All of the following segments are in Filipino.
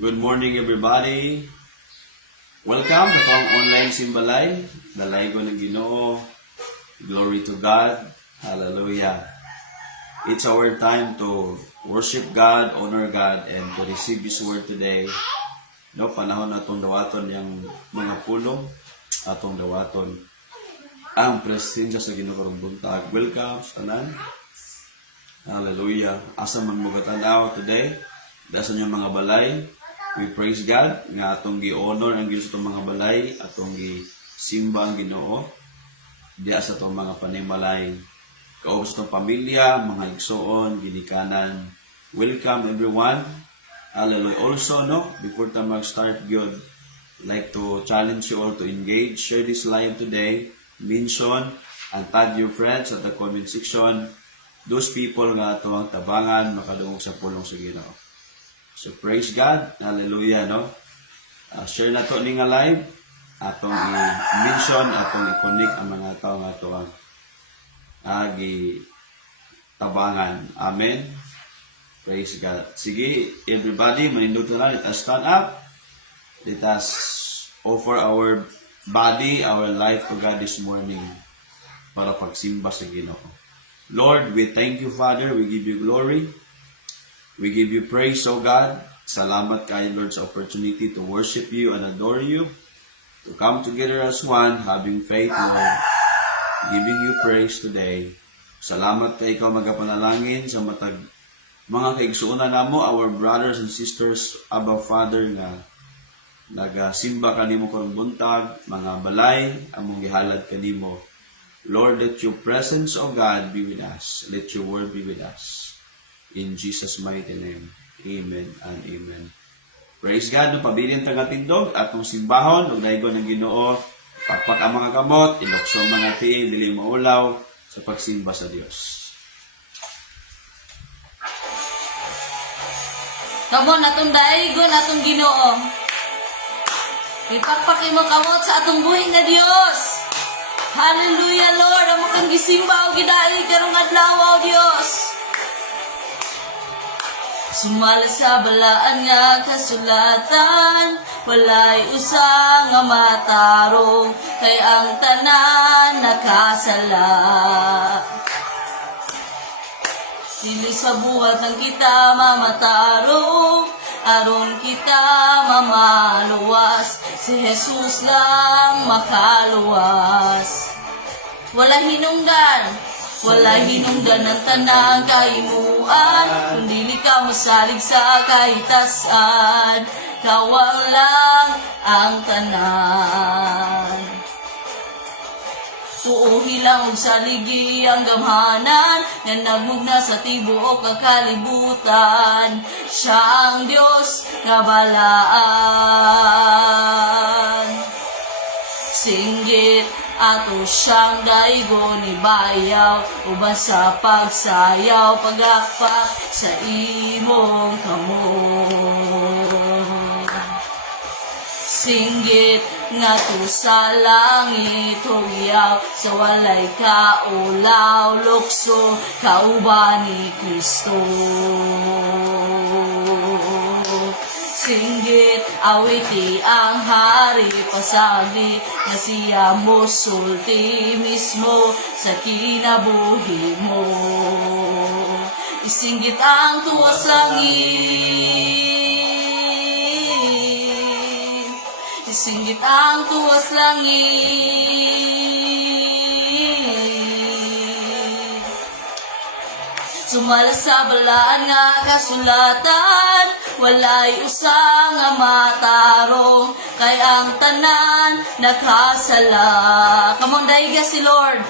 Good morning, everybody. Welcome to itong online simbalay. Dalay ko ng Ginoo. Glory to God. Hallelujah. It's our time to worship God, honor God, and to receive His word today. No, panahon na itong dawaton yung mga pulong, atong dawaton ang presensya sa Ginoo karong buntag. Welcome sa tanan. Hallelujah. Asa man mo katanaw today? Dasan yung mga balay. We praise God nga atong gi-honor ang Ginoo sa itong mga balay, atong gi-simba ang Ginoo diya sa itong mga panimalay. Kaubos itong pamilya, mga igsoon, ginikanan. Welcome everyone. Hallelujah. Also, no, before tayo mag-start, God, like to challenge you all to engage. Share this live today. Mention and tag your friends at the comment section. Those people nga ito ang tabangan, makadungog sa pulong sa Ginoo. So praise God. Hallelujah, no? Share na to ni nga live. Atong i-mention, atong i-connect ang mga tao nga ito ang tabangan. Amen. Praise God. Sige, everybody, manindot na lang. Let us stand up. Let us offer our body, our life to God this morning para pagsimba sa Ginoo. Lord, we thank you, Father. We give you glory. We give you praise, O God. Salamat kayo, Lord, sa opportunity to worship you and adore you. To come together as one, having faith, Lord. Giving you praise today. Salamat kayo ikaw magapanalangin sa matag mga kaigsuunan namo, our brothers and sisters, Abba Father, nga nagasimba kanimo karong buntag, mga balay, among gihalad kanimo. Lord, let your presence, O God, be with us. Let your word be with us. In Jesus' mighty name. Amen and amen. Praise God. No, pabilin tagatindog, atong simbahon, ug daygon ng Ginoo, pakpak ang mga kamot, ilokso ang mga tiil, dili maulaw, sa pagsimba sa Dios. Kamon atong daigon atong Ginoo. Ipakpak imo kamot sa atong buhi nga Dios. Hallelujah, Lord. Amo kang gisimba o gidaili karong adlaw, O Dios. Sumala sa balaan nga kasulatan, walay usa nga matarong, kay ang tanan nakasala. Dili sa buhat ng kita mamatarong, aron kita mamaluwas, si Jesus lang makaluwas. Wala hinungdan ng tanang kaimuan, kung dili ka masalig sa kahitasan, kawang lang ang tanan. Tuuhi lang og saligi ang gamhanan, nga nagmugna sa tibuok ang kalibutan, siya ang Diyos nga balaan. Singgit ato siyang daigon ibayaw, uban sa pagsayaw, pagakpak sa imong kamot. Singgit nga to sa langit, huyaw sa walay kaulaw, lukso kauban ni Kristo. Singgit awiti ang hari pasali, na siya mo sulti mismo sa kinabuhi mo. Isinggit ang tuwas langit, isinggit ang tuwas langit. Sumala sa balaan nga kasulatan, walay usa nga matarong, kay ang tanan nakasala. Come on, daiga si Lord.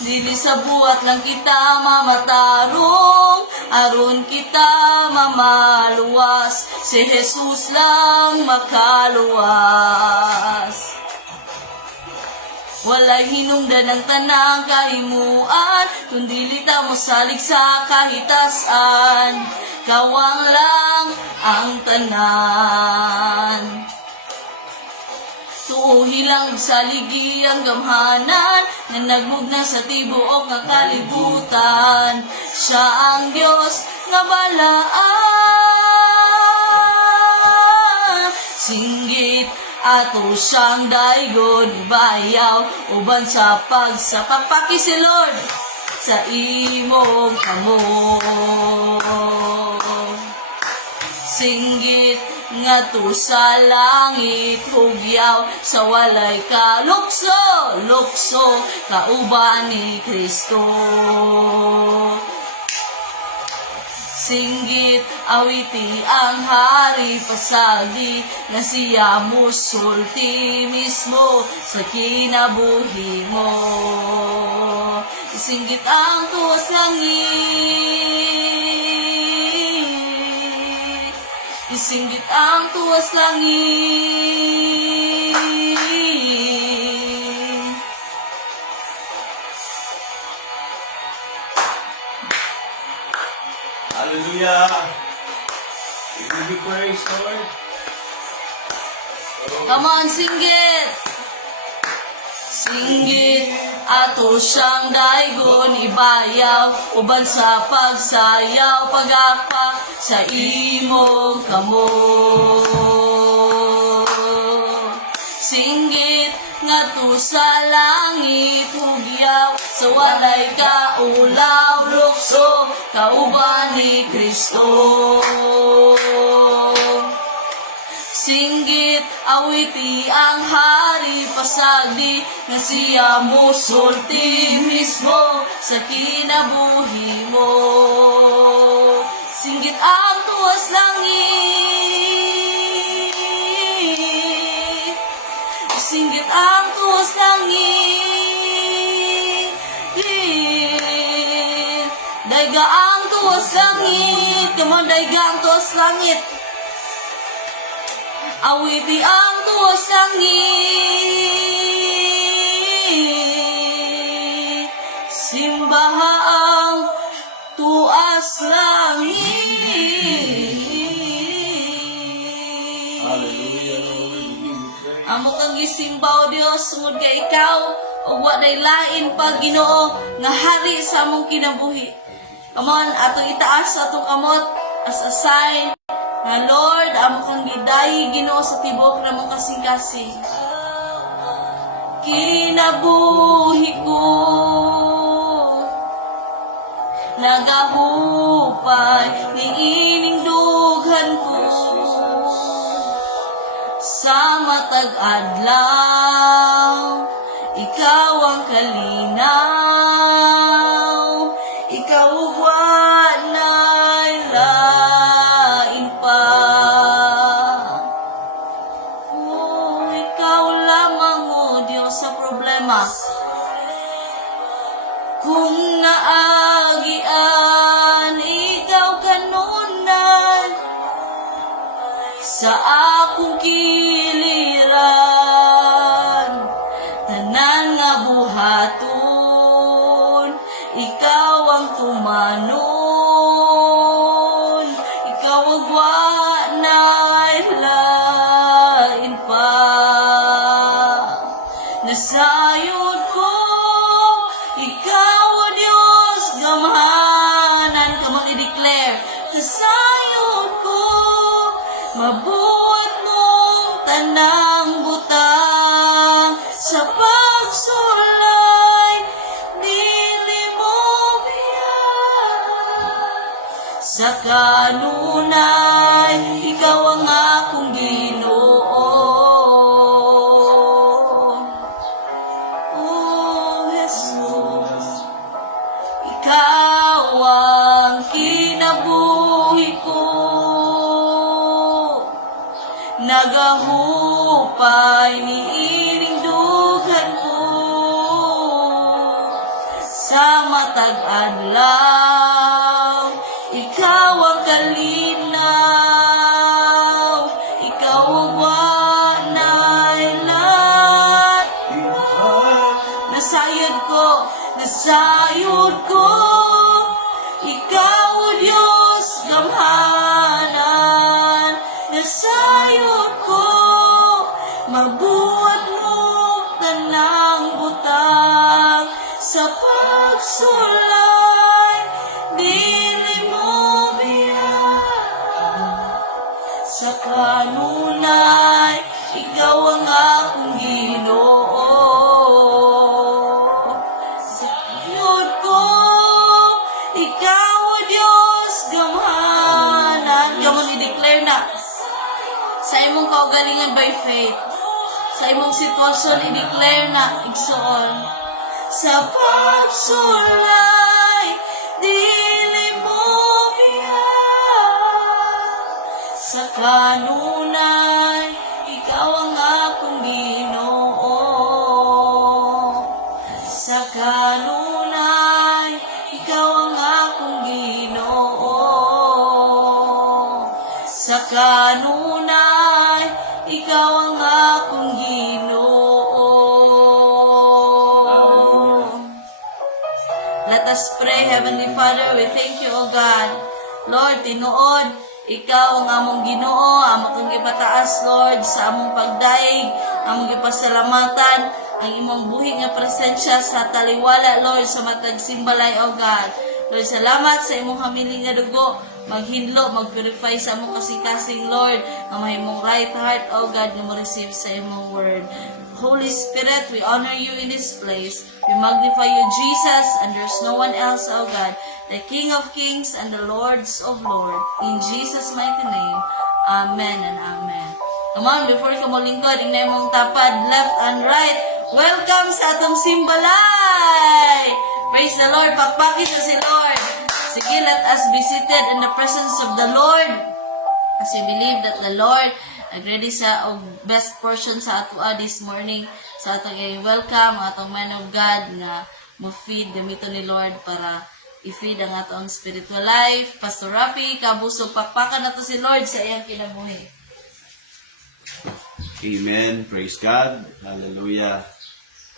Dili sa buhat lang kita mamatarong, aron kita mamaluwas, si Jesus lang makaluwas. Walay hinungdan ng tanang kahimuan, kung dili ta mo salig sa kahitasan, kawang lang ang tanan. Tuuhi lang sa ligi ang gamhanan, na nagmugna sa tibuok nga kalibutan, siya ang Diyos nga balaan. Singgit ato siyang daygon bayaw uban sa pagpaki si Lord sa imong kamot. Singgit ngadto sa langit hugyaw sa walay lukso kauban ni Kristo. Singgit awiti ang hari pasagi nga siya musulti mismo sa kinabuhi mo. Singgit ang tuwas langit, isinggit ang tuwas langit. Hallelujah. We give you praise, Lord. Come on, singgit! Singgit ato siyang daygon ibayaw uban sa pagsayaw pagakpak sa imong kamot. Singgit ngadto sa langit hugyaw sa walay kaulaw lukso kauban ni Kristo. Singgit awiti ang hari pasagdi nga siya musulti mismo sa kinabuhi mo. Singgit ang tuwas langit, singgit ang tuwas langit, dayga ang tuwas langit, come on, dayga ang tuwas langit. Awiti ang tuwas langit, simbaha ang tuwas langit. Hallelujah, Lord. We give you praise. Amo kang gisimbaw Dios sungod ka ikaw ug wa day lain pa Ginoo nga hari sa among kinabuhi. Come on, atong itaas atong kamot as a sign nga Lord, amo kang gidayi Ginoo sa tibok namong kasing-kasing. Kinabuhi ko nagahupay niining dughan ko sa matag adlaw, ikaw ang kalinaw, ikaw wa na'y lain pa. Oh, ikaw lamang mo Diyos sa problema. Kung naagian, ikaw kanunay sa akong kiliran, tanan nga buhaton, ikaw ang tumanon, ikaw ang wanay lain pa. Nasayod ko, ikaw o Diyos, gamhanan ka mong i-declare. Nasayod ko, mabuhat mong tanang butang sa pagsulay, dili mo biyan. Sa kanunay, ikaw ang akong Ginoo. Oh, Jesus, ikaw ang kinabuhi ko. Nagahupay niining dughan ko sa matag adlaw, ikaw ang kalinaw, ikaw ang wanay lahat. Nasayod ko, ikaw o Diyos, gamhanan. Nasayod ko, mabuhat mo tanang butang sa pagsulay, imong kaugalingan by faith. Sa imong sitwasyon, i-declare na igsoon. Sa pagsulay, dili mo biya. Sa kanunay, ikaw ang akong Ginoo. Sa kanunay, ikaw ang akong Ginoo. Sa kanunay, ikaw ang akong Ginoo. Let us pray, Heavenly Father, we thank you, O God. Lord, tinuod, ikaw ang among Ginoo, among kang ipataas, Lord, sa among pagdaig, among ipasalamatan, ang imong buhi nga presensya sa taliwala, Lord, sa matag simbalay, O God. Lord, salamat sa imong hamiling nga dugo, maghinlo, magpurify sa among kasing-kasing, Lord, ang mahimong right heart, O God, na ma-receive sa imong word. Holy Spirit, we honor you in this place. We magnify you, Jesus, and there's no one else, O God, the King of Kings and the Lords of Lords. In Jesus' mighty name, Amen and Amen. Come on, before ka mo lingkod, ingnan mong tapad, left and right. Welcome sa atong simbalay! Praise the Lord, pakpakin sa si Lord. Sige, let us be seated in the presence of the Lord. As we believe that the Lord ready sa og best portion sa ato this morning, sa atong welcome ang atong man of God na mo-feed gamito ni Lord para i-feed ang atong spiritual life. Pastor Rafi, kabusog pakpakan nato si Lord sa iyang kinabuhi. Amen. Praise God. Hallelujah.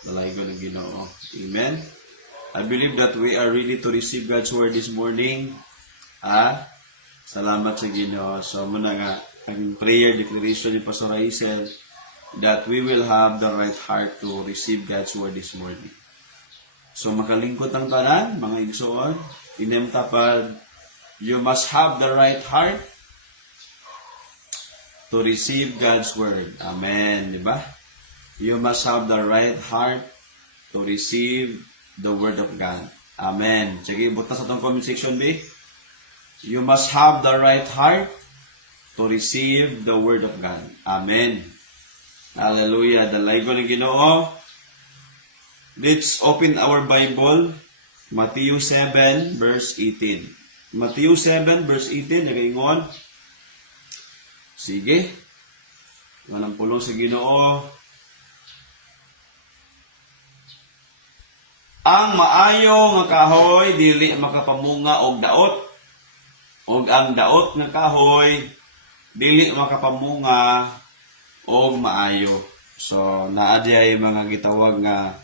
Dalay ko ng Ginoo. Amen. I believe that we are ready to receive God's word this morning. Salamat sa Ginoo. So muna nga ang prayer declaration ni Pastor Hazel that we will have the right heart to receive God's word this morning. So makalingkot ang tanan, mga igsoon, inemtapad, you must have the right heart to receive God's word. Amen, di ba? You must have the right heart to receive the word of God. Amen. Sige, butas sa itong comment section, B. You must have the right heart to receive the word of God. Amen. Hallelujah. Dalay ko ng Ginoo. Let's open our Bible. Matthew 7 verse 18. Matthew 7 verse 18. Nagaingon. Sige. Walang pulong sa Ginoo. Ang maayo nga kahoy dili makapamunga og daot. Og ang daot nga kahoy dili makapamunga og maayo. So naadya mga gitawag nga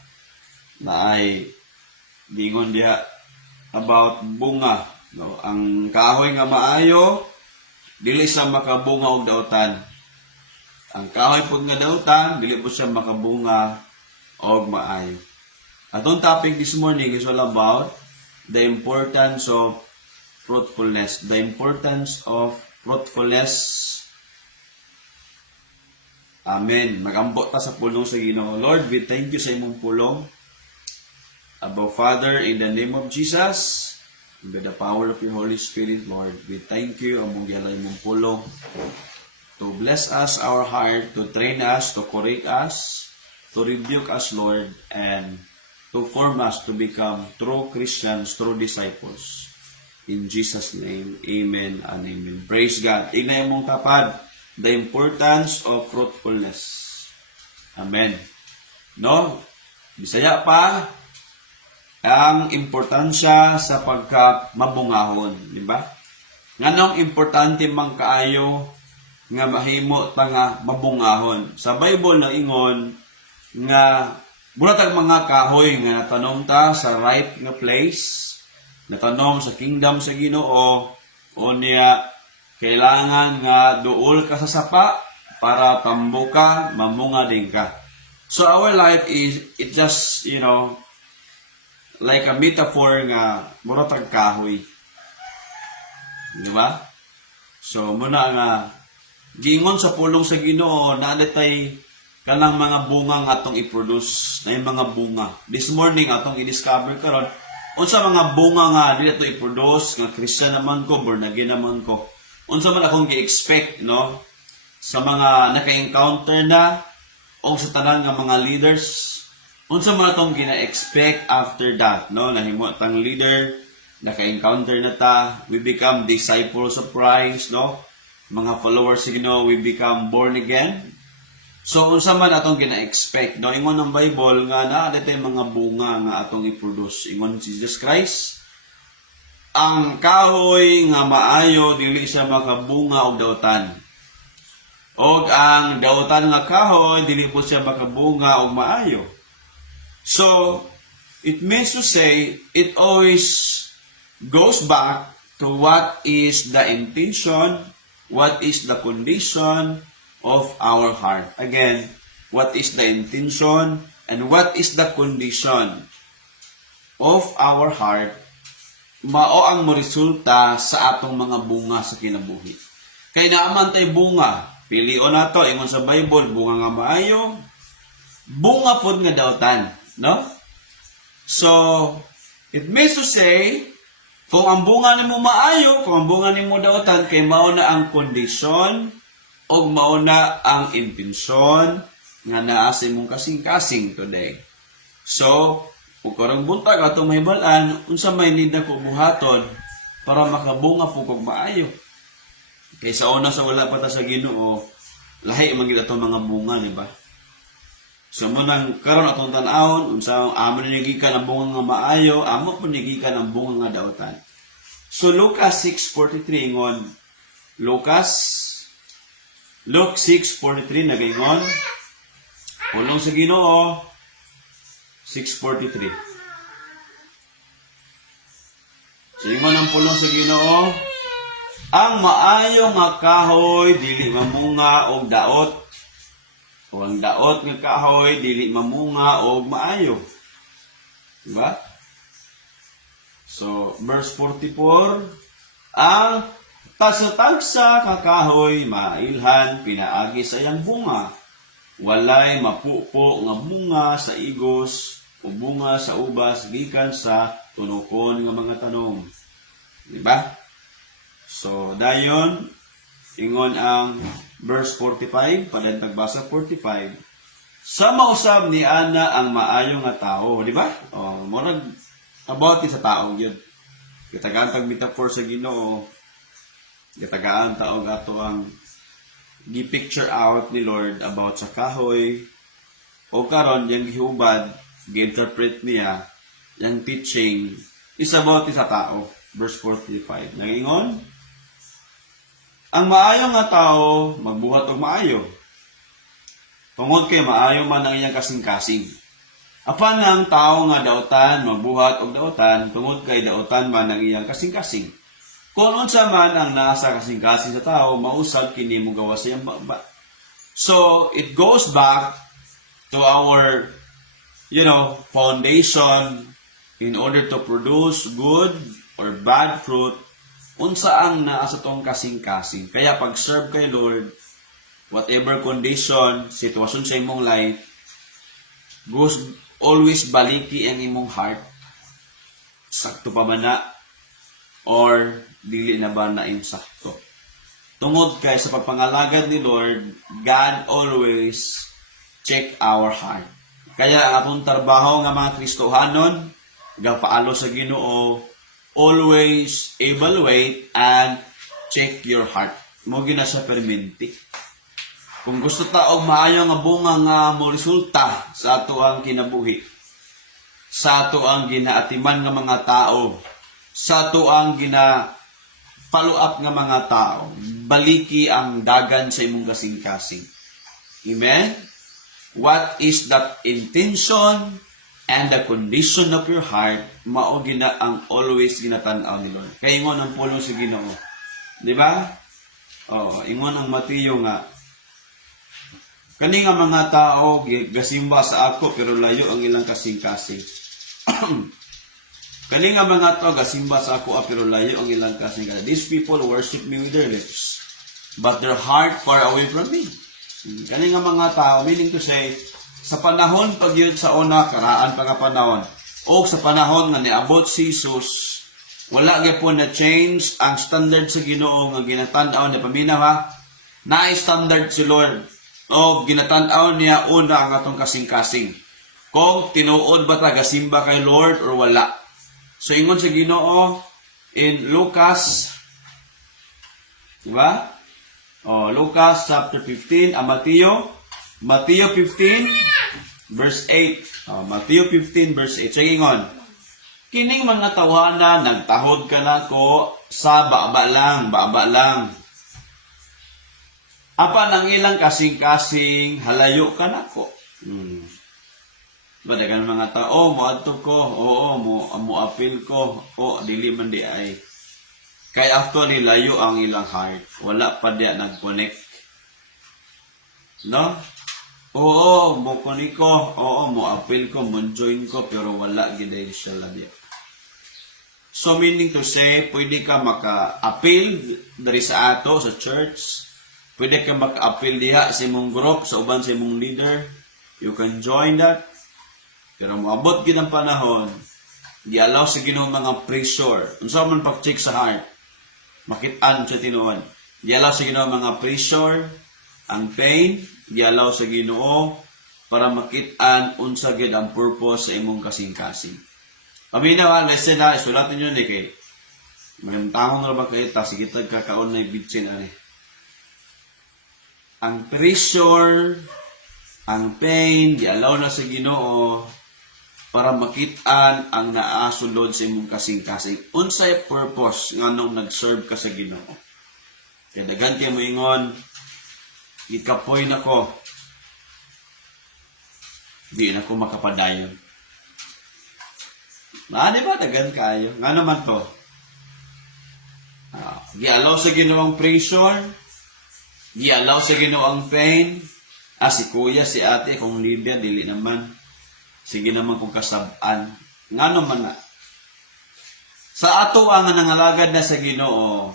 naay gingon diha about bunga. No? Ang kahoy nga maayo dili siya makabunga og daotan. Ang kahoy pud nga daotan dili po siya makabunga og maayo. Atong topic this morning is all about the importance of fruitfulness. The importance of fruitfulness. Amen. Magambot ta sa pulong sa Ginoo. Lord, we thank you sa imong pulong. Abba Father, in the name of Jesus, by the power of your Holy Spirit, Lord, we thank you among gala imong pulong to bless us, our heart, to train us, to correct us, to rebuke us, Lord, and to form us to become true Christians, true disciples. In Jesus' name, amen and amen. Praise God. Ignay mong tapad, the importance of fruitfulness. Amen. No? Bisaya pa, ang importansya sa pagka-mabungahon. Diba? Nganong importante mang kaayo nga mahimo pa nga mabungahon. Sa Bible na ingon nga buratag mga kahoy nga natanom ta sa right nga place, natanom sa kingdom sa Ginoo, o niya kailangan nga duol ka sa sapa para tambo ka, mamunga din ka. So our life is, it just, like a metaphor nga buratag kahoy. Di ba? So muna nga gingon sa pulong sa Ginoo na natay kanang mga bunga nga atong i-produce, na yung mga bunga. This morning atong i-discover karon unsa mga bunga nga dili to i-produce, nga Christian naman ko, born again naman ko. Unsa man akong gi-expect, no? sa mga naka-encounter na o sa tanan nga mga leaders, unsa man atong gina-expect after that, no? Nahimo tang leader, naka-encounter na ta, we become disciples of Christ, no? Mga followers sa Ginoo, we become born again. So unsa man atong gina-expect, no? Ingon ng Bible nga naa tay mga bunga nga atong i-produce. Ingon si Jesus Christ, ang kahoy nga maayo dili siya makabunga og daotan. Og ang daotan nga kahoy dili po siya makabunga og maayo. So it means to say it always goes back to what is the intention, what is the condition of our heart. Again, what is the intention and what is the condition of our heart, mao ang moresulta sa atong mga bunga sa kinabuhi. Kay naaman tay bunga, pilion nato ingon sa Bible, bunga nga maayo, bunga pod nga daotan, no? So, it means to say, kung ang bunga nimo maayo, kung ang bunga nimo daotan, kay mao na ang kondisyon o mao na ang intensyon nga naa sa imong kasing-kasing today. So, kung karong buntag atong mahibalan, unsa may need na ko buhaton para makabunga po kog maayo. Kaysa una sa wala pa ta sa Ginoo, lahi man gid atong mga bunga, di ba? So mo nang karon atong tan-awon, unsa amo ni gikan ang bunga nga maayo, amo po ni gikan ang bunga nga daotan. So Lucas 6:43 ingon, Luke 6:43 nagaingon, pulong sa Ginoo 6:43. So ingon ang pulong sa Ginoo, ang maayo nga kahoy dili mamunga og daot, o ang daot nga kahoy dili mamunga og maayo. Diba? So verse 44, ang tagsa-tagsa ka kahoy mailhan pinaagi sa iyang bunga. Walay mapupo nga bunga sa igos o bunga sa ubas gikan sa tunokon nga mga tanom. Diba? So dayon ingon ang verse 45, padayong tagbasa 45. Sa mausab ni ana ang maayo nga tao, di ba? Oh, murag about sa tao gyud. Kitagaan tag metaphor sa Ginoo. Kitagaan taog ato ang gi-picture out ni Lord about sa kahoy. O karon yang gihubad, gi-interpret niya yang teaching is about sa tao. Verse 45. Nangingon, ang maayo nga tao magbuhat og maayo. Tungod kay maayo man ang iyang kasing-kasing. Apan ang tao nga daotan magbuhat og daotan tungod kay daotan man ang iyang kasing-kasing. Kung unsa man ang nasa kasing-kasing sa tao, mausab kini mo gawas sa iyang baba. So it goes back to our foundation in order to produce good or bad fruit. Unsa ang naa sa tong kasing-kasing. Kaya pag serve kay Lord, whatever condition, sitwasyon sa imong life, always baliki ang imong heart. Sakto pa ba na? Or dili na ba na insakto? Tungod kay sa pagpangalagad ni Lord, God always check our heart. Kaya ang atong trabaho nga mga Kristohanon, gapaalo sa Ginoo, always evaluate and check your heart. Mo gina sa perminti. Kung gusto ta og maayo nga bunga nga mo resulta sa ato ang kinabuhi, sa ato ang ginaatiman nga mga tao, sa ato ang follow up nga mga tao, baliki ang dagan sa imong kasing-kasing. Amen? What is the intention and the condition of your heart, mao gina ang always ginatan-aw ni Lord. Kay ingon ang pulong sa Ginoo. Di ba? Oh, ingon ang Mateo nga, kani nga mga tao gasimba sa ako pero layo ang ilang kasing-kasing. Kani nga mga tao gasimba sa ako pero layo ang ilang kasing-kasing. These people worship me with their lips, but their heart far away from me. Kani nga mga tao, meaning to say, sa panahon pag yun sa una, karaan pa nga panahon, o sa panahon nga niabot si Jesus, wala gyud po na change ang standard sa Ginoo nga ginatan-aw ni paminaw ha. Na-standard si Lord. O ginatan-aw niya una ang atong kasing-kasing. Kung tinuod ba ta gasimba kay Lord or wala. So ingon sa Ginoo in Lucas, diba? Lucas chapter 15, Mateo 15 verse 8. Mateo 15 verse 8. Sige ingon. Kining mga tawanan nagtahod ka na ko sa baba lang. Apa nang ilang kasing-kasing halayo ka na ko. Badagan mga tao, moadto ko, oo, mo appeal ko, o dili man di ay. Kay actually layo ang ilang heart. Wala pa diya nag-connect. No? Oo, mo connect ko, oo, mo appeal ko, mo join ko, pero wala giday siya labi. So meaning to say, pwede ka maka-appeal dari sa ato, sa church. Pwede ka maka-appeal diha sa imong group, sa uban sa imong leader. You can join that. Pero moabot gid ang panahon, gi-allow sa Ginoo mga pressure. Unsa man pag-check sa heart, makit-an sa tinuod. Gi-allow sa Ginoo mga pressure, ang pain, gi-allow sa Ginoo para makit-an unsa gid ang purpose sa imong kasing-kasing. Paminaw, lesson na, isulatin nyo ni kay. Magandang tanong na ba kayo, ta, sige tagkakaon na ibitsin, ani. Ang pressure, ang pain, di-allow na sa Ginoo para makitaan ang naasulod sa imong kasing-kasing. Unsay purpose nganong nag-serve ka sa Ginoo? Kaya daghan kay mo ingon, ikapoy na ko. Di na ko makapadayon. Di ba daghan kayo? Nga naman to. Gi-allow sa Ginoo ang pressure, gi-allow sa Ginoo ang pain. Si kuya, si ate, kung leader, dili naman. Sige naman kung kasab-an. Nga naman na. Sa ato ang nangalagad na sa Ginoo,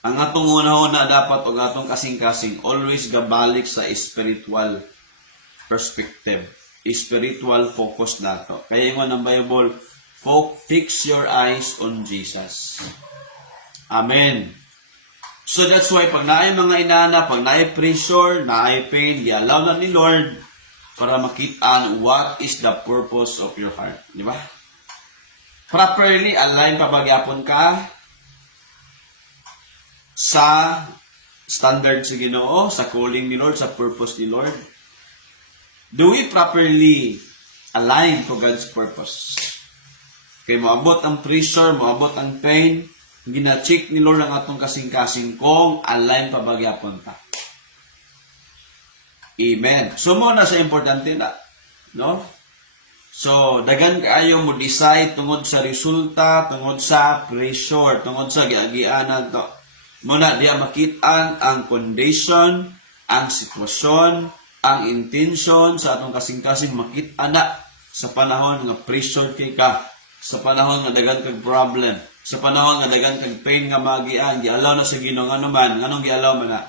ang atong una-una dapat o atong kasing-kasing always gabalik sa spiritual perspective. Spiritual focus nato. Kaya ingon ang Bible, fix your eyes on Jesus. Amen. So that's why pag naay mga inana, pag naay pressure, naay pain, i-allow na ni Lord para makitaan what is the purpose of your heart. Di ba? Properly align pabagyapon ka sa standard sa Ginoo, sa calling ni Lord, sa purpose ni Lord. Do we properly align to God's purpose? Kaya moabot ang pressure, moabot ang pain, gina-check ni Lord ang atong kasing-kasing kung align pa bagyapon ta. Amen. So mo na sa importante na, no? So dagan kaayo mo decide tungod sa resulta, tungod sa pressure, tungod sa giagianan to. Mo na diya makit-an ang condition, ang sitwasyon, ang intention sa atong kasing-kasing makit-an na sa panahon nga pressure kay ka, sa panahon nga dagan kag problem, sa panahon nga dagan kag pain nga magian, gialaw na sa Ginoo nga naman, nganong gialaw man na.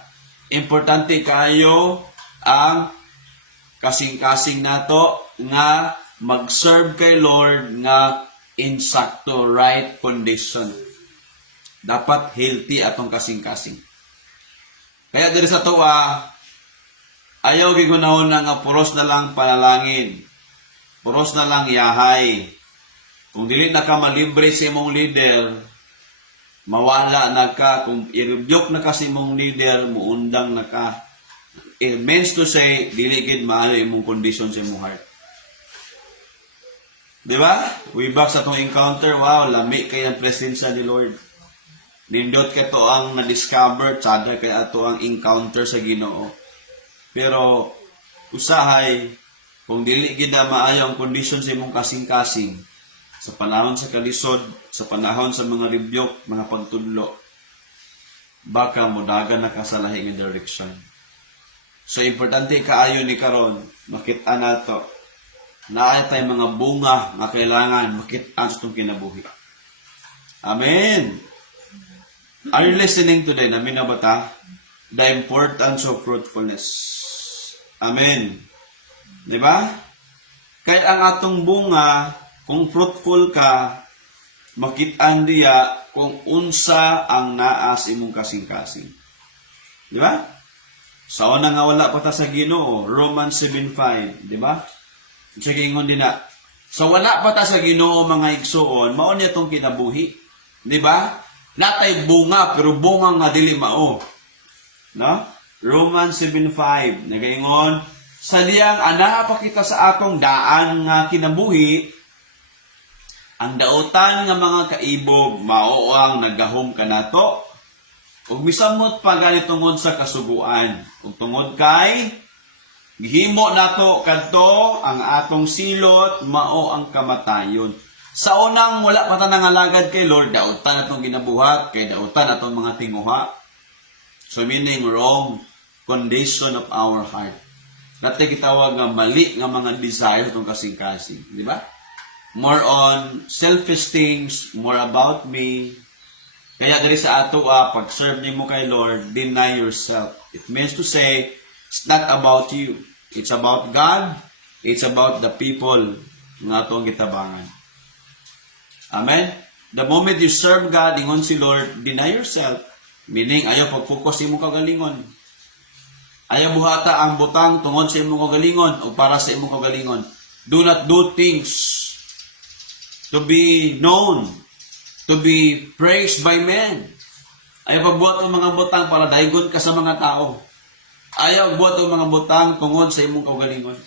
Importante kaayo ang kasing-kasing nato nga mag-serve kay Lord nga in sakto right condition. Dapat healthy atong kasing-kasing. Kaya diri sa tuwa, ayaw gigunahon nga puros na lang panalangin. Puros na lang yahay. Kung dili na ka malibre sa imong leader, mawala na ka. Kung i-rebuke na ka sa imong leader, muundang na ka. It means to say, dili gid maayo imong condition sa imong heart. Di ba? Way back sa itong encounter, wow, lami kay ang presensya ni Lord. Nindot kay to ang na-discover, tsada kay ato ang encounter sa Ginoo. Pero, usahay, kung dili gid maayo ang condition sa imong kasing-kasing, sa panahon sa kalisod, sa panahon sa mga rebuke, mga pagtudlo, baka modagan na ka sa lahing direction. So, importante kaayo ni karon, makita nato, naay tay mga bunga nga kailangan makita sa itong kinabuhi. Amen! Are you listening today? Namin na ba ta? The importance of fruitfulness. Amen. Diba? Kaya ang atong bunga, kung fruitful ka, makitaan diya kung unsa ang naas imong kasing-kasing. Di ba? Sa una nga wala pa ta sa Ginoo, Romans 7:5, di ba? Sige ingon din na. So wala pa ta sa Ginoo mga igsoon, mao niya tong kinabuhi. Di ba? Natay bunga pero bunga nga dili mao. No? Romans 7:5 nagaingon, sa diyang ana pa kita sa akong daan nga kinabuhi, ang dautan nga mga kaibog mao ang nagahom kanato. Ug misamot pa gani tungod sa kasuguan. Ug tungod kay gihimo nato kadto ang atong silot mao ang kamatayon. Sa unang wala pa ta nangalagad kay Lord, dautan atong ginabuhat kay dautan atong mga tinguha. So meaning wrong condition of our heart. Dati kitawag nga mali nga mga desires itong kasing-kasing. Di ba? More on selfish things, more about me. Kaya diri sa ato, pag-serve nimo kay Lord, deny yourself. It means to say, it's not about you. It's about God. It's about the people nga atong gitabangan. Amen? The moment you serve God, ingon si Lord, deny yourself. Meaning, ayaw pag-focus imong kagalingon. Ayaw buhata ang butang tungod sa imong kagalingon o para sa imong kagalingon. Do not do things to be known, to be praised by men. Ayaw pagbuhat ang mga butang para daigon ka sa mga tao. Ayaw buhat ang mga butang tungod sa imong kagalingon.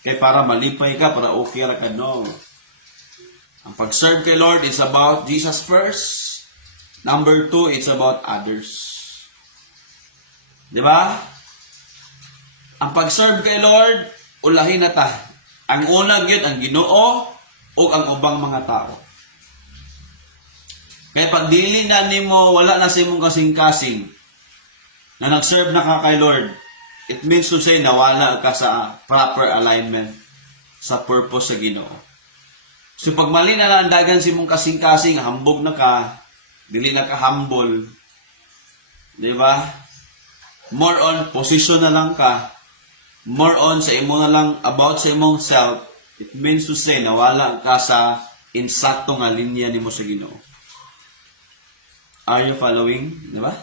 Kaya para malipay ka, para okay ra ka, no. Ang pag-serve kay Lord is about Jesus first. Number 2, it's about others. Di ba? Ang pag-serve kay Lord, ulahin na ta. Ang unang yun, ang Ginoo o ang ubang mga tao. Kaya pag dili na nimo, wala na sa imong kasing-kasing na nag-serve na ka kay Lord, it means to say nawala ka sa proper alignment sa purpose sa Ginoo. So pag mali na naandagan sa imong kasing-kasing, hambog na ka, dili na ka humble. Di ba? More on position na lang ka. More on sa imo na lang about sa imong self. It means to say nawala ka sa insakto nga linya nimo sa Ginoo. Are you following? Di ba?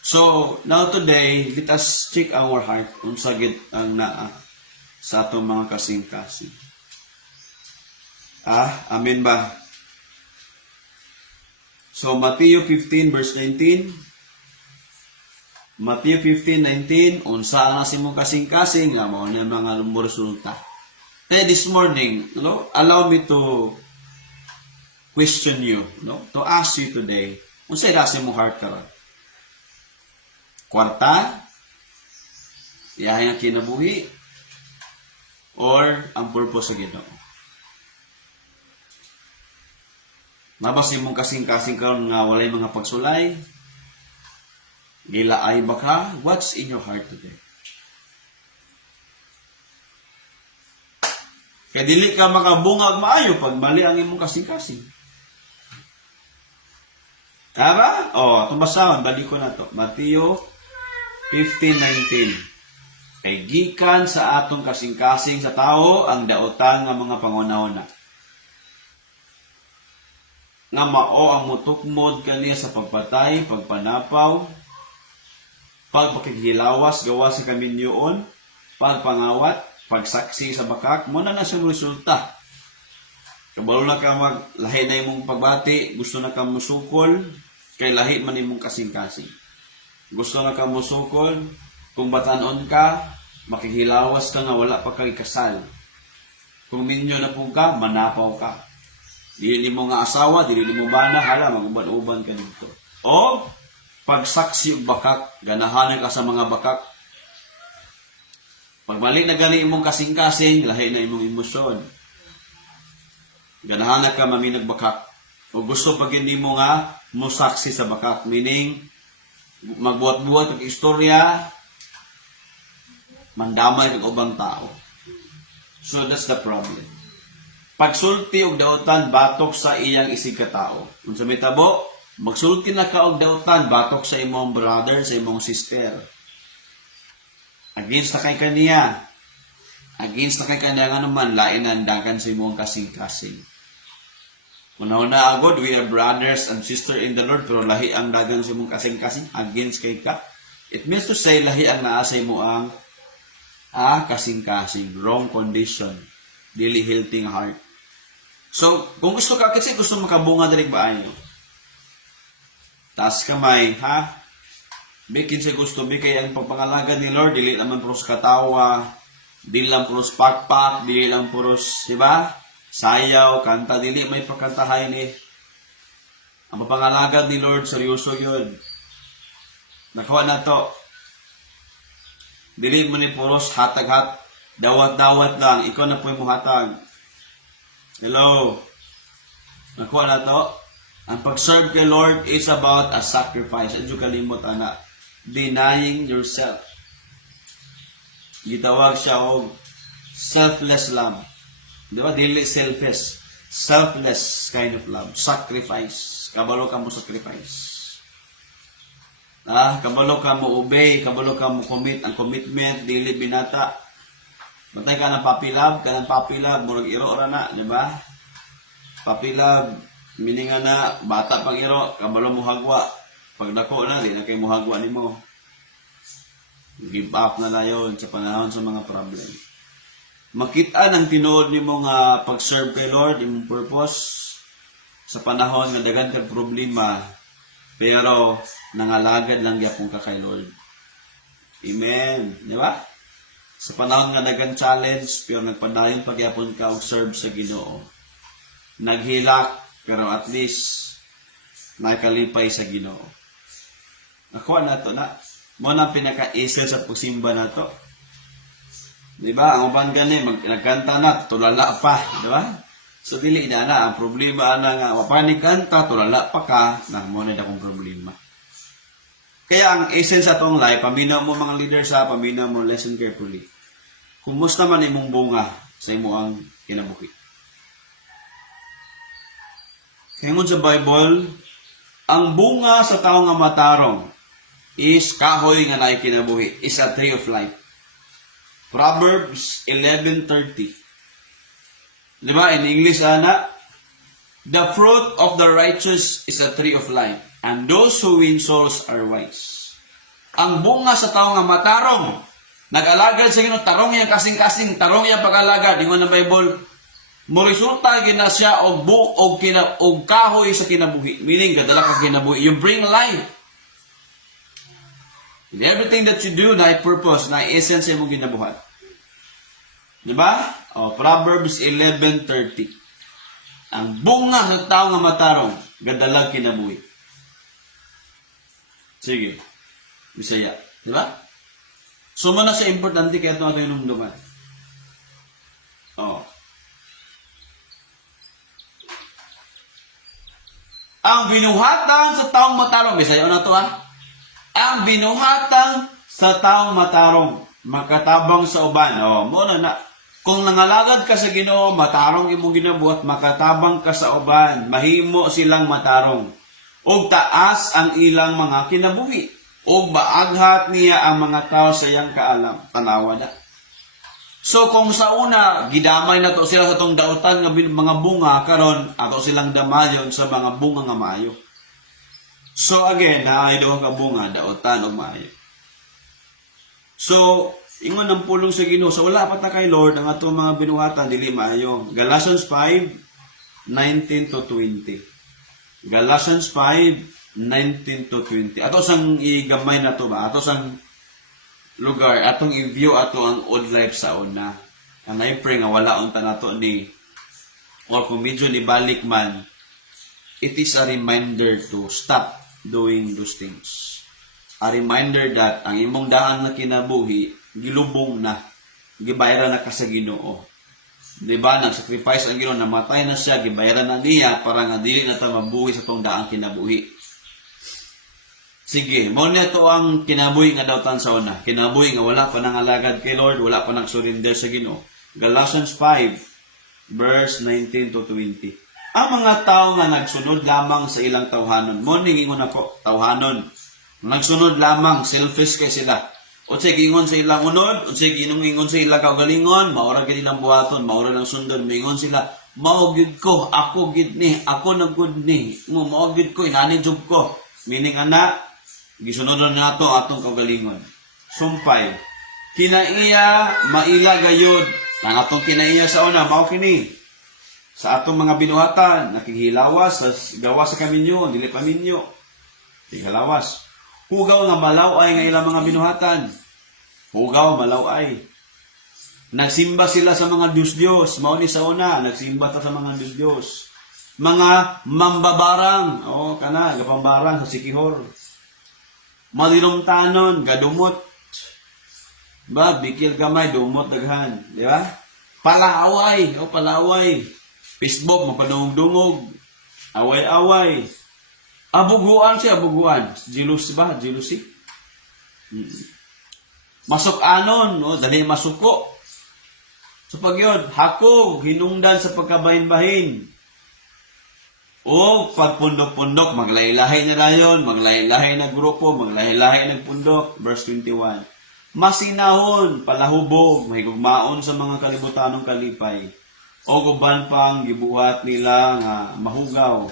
So, now today, let us check our heart unsa gid ang naa sa atong mga kasing-kasing. Amen ba? So, Matthew 15 verse 19. Matthew 15:19, unsa nga si mong kasing-kasing nga mao na mga resulta. Kaya this morning, allow me to question you, to ask you today, unsa ra si mong heart karon? Kwarta? Iyahay ang kinabuhi? Or ang purpose sa Ginoo? Nabas imong kasing-kasing karon nga walay mga pagsulay? Gilaay ba ka? What's in your heart today? Kaya dili ka makabungag maayo pag mali ang imong kasing-kasing. Tama? Itong basahon, balik ko na to. Matthew 15:19. Kay gikan sa atong kasing-kasing sa tao ang daotan nga mga pangunahuna. Nga mao ang mutukmod kaniya sa pagpatay, pagpanapaw, pagpakighilawas, gawa sa kaminyoon, pagpangawat, pagsaksi sa bakak, muna na siyang resulta. Kabalo na ka lahi na imong pagbati, gusto na ka musukol, kay lahi man imong kasing-kasing. Gusto na ka musukol, kung batanon ka, makikhilawas ka nga wala pa kay kasal. Kung minyo na po ka, manapaw ka. Dili mo nga asawa, dili mo bana, hala, mag-uban-uban ka dito. O, pagsaksi og bakak, ganahan ka sa mga bakak. Pag mali na gani imong kasing-kasing, lahi na imong emosyon. Ganahan ka maminag bakak. O gusto pag hindi mo nga, musaksi sa bakak. Meaning, magbuhat-buhat ng istorya, mandamay kag ubang tao. So that's the problem. Pagsulti og daotan batok sa iyang isig ka tao. Unsa may tabo, magsulti na ka og daotan batok sa imong brother, sa imong sister. Against na kay kaniya. Against na kay kaniya nga naman lain ang dagan sa imong kasing-kasing. Una-una agod, we are brothers and sister in the Lord, pero lahi ang dagan sa mong kasing-kasing against kay ka. It means to say, lahi ang naasay mo ang kasing-kasing, wrong condition, dili healthy nga heart. So, kung gusto ka, kasi gusto makabunga dali ba ayo? Taas kamay, ha? Bikin sa gusto, bikay ang pagpangalaga ni Lord, dili naman puros katawa, dili lang puros pakpak, dili lang puros, di ba? Sayaw, kanta, dili may pagkantahay ni. Ang pagpangalaga ni Lord, seryoso yun. Nakuha na to. Dili mo ni puros hatag-hat, dawat-dawat lang, ikaw na po yung hatag. Hello. Nakuha na to. Ang pag-serve kay Lord is about a sacrifice. At yung kalimot, ana. Denying yourself. Gitawag siya o selfless love. Di ba? Dili selfish. Selfless kind of love. Sacrifice. Kabalo ka mo sacrifice. Kabalo ka mo obey. Kabalo ka mo commit. Ang commitment, dili binata. Matay ka ng puppy love, murag iro ra na, di ba? Puppy love, meaning na, bata pang iro, kabalo mo hagwa. Pag dako na, di na kayo mo hagwa ni mo. Give up na layon sa panahon sa mga problem. Makita ng tinuod ni mo nga pag-serve kay Lord, imong purpose, sa panahon nga dagan kag problema, pero nangalagad lang gyapon ka kay Lord. Amen. Di ba? Sa panahon nga dagang challenge, pero nagpadayon pagyapon ka og serve sa Ginoo. Naghilak, pero at least nakalipay sa Ginoo. Nakuha na to na. Mo na pinaka-essence sa pagsimba na to. Di ba? Ang uban gani, nagkanta na, tulala pa. Di ba? So, dili na na. Ang problema na nga, wapani kanta, tulala pa ka, na mo na akong problema. Kaya ang essence sa itong life, paminaw mo mga leaders ha, paminaw mo, listen carefully. Kumusta man imong bunga sa imo ang kinabuhi? Hingon sa Bible, ang bunga sa tao nga matarong is kahoy nga naay kinabuhi, is a tree of life. Proverbs 11:30. Diba? In English, ana, the fruit of the righteous is a tree of life, and those who win souls are wise. Ang bunga sa tao nga matarong, nag-alagad sa Ginoo, tarong yang kasing-kasing, tarong yang pag-alagad, ingon ng Bible, mo resulta gina siya og kahoy sa kinabuhi. Meaning, gadala ka kinabuhi. You bring life. In everything that you do, na purpose, na essence sa imong ginabuhat. Diba? Proverbs 11:30. Ang bunga sa tao nga matarong, gadalag kinabuhi. Sige. Bisaya. Diba? So, man na sa importante kaya ito ato yung numduman. Ang binuhatang sa taong matarong, bisaya na to Ang binuhatang sa taong matarong, makatabang sa uban. Muna na. Kung nangalagad ka sa Ginoo, matarong imong ginabuhat, makatabang ka sa uban, mahimo silang matarong. Og taas ang ilang mga kinabuhi. O baaghat niya ang mga tao sa iyang kaalam. Tanawa na. So kung sa una, gidamay na to sila sa itong dautan ng mga bunga, karon ato silang damayon sa mga bunga nga maayo. So again, naay daw ka bunga, dautan o maayo. So, ingon ang pulong sa Ginoo. So wala pa ta kay Lord, ang ato mga binuhatan, dili maayo. Galatians 5:19-20. Galatians 5:19-20. Ato sang igamay na to ba? Ato sang lugar, atong i-view ato ang old life sa una. Ang I-pray nga wala unta nato ni, or kung medyo ni balik man, it is a reminder to stop doing those things. A reminder that ang imong daan na kinabuhi, gilubong na, gibayaran na ka sa Ginoo. Diba, nag-sacrifice ang Ginoo, namatay na siya, gibayaran na niya, para nga dili na ta mabuhi sa tong daang kinabuhi. Sige, mo nito ang kinabuhi nga dautan sa una. Kinabuhi nga wala pa nangalagad kay Lord, wala pa nag-surrender sa Ginoo. Galatians 5:19-20. Ang mga tao nga nagsunod lamang sa ilang tawhanon. Mo ningingon ako, tawhanon. Nagsunod lamang, selfish kay sila. O sige, ingon sa ilang unod, o sige, ingon sa ilang kaugalingon, maura ka nilang buhaton, maura lang sundon, mingon sila, mao gyud ko, ako gid ni, ako nagud ni, mao gyud ko, inani job ko. Meaning ana, gisunodon nato atong kaugalingon. Sumpay. Kinaiya, maila gayod. Ang atong kinaiya sa una, mao kini. Sa atong mga binuhatan, nakikhilawas, sa gawa sa kaminyo, dili paminyo. Tighalawas. Hugaw nga malaway nga ilang mga binuhatan. Hugaw, malaway. Nagsimba sila sa mga Diyos-Diyos. Mao ni sa una, nagsimba ta sa mga Diyos-Diyos. Mga mambabarang, kana, gapambarang sa sikihor. Malilumtanon, gadumot. Ba, bikil gamay, dumot daghan. Di ba? Palaaway, palaaway. Facebook, mapanungdungog. Away-away. Abuguan siya, abuguan. Jealousy ba? Jealousy? Masuk-anon, dali masuko. So pag yun, hakog, hinungdan sa pagkabahin-bahin. O pagpundok-pundok, maglahi-lahi na yun, maglahi-lahi na grupo, maglahi-lahi na pundok. Verse 21. Masinahon, palahubog, mahigugmaon sa mga kalibutanong kalipay. O guban pang gibuhat nila nga mahugaw.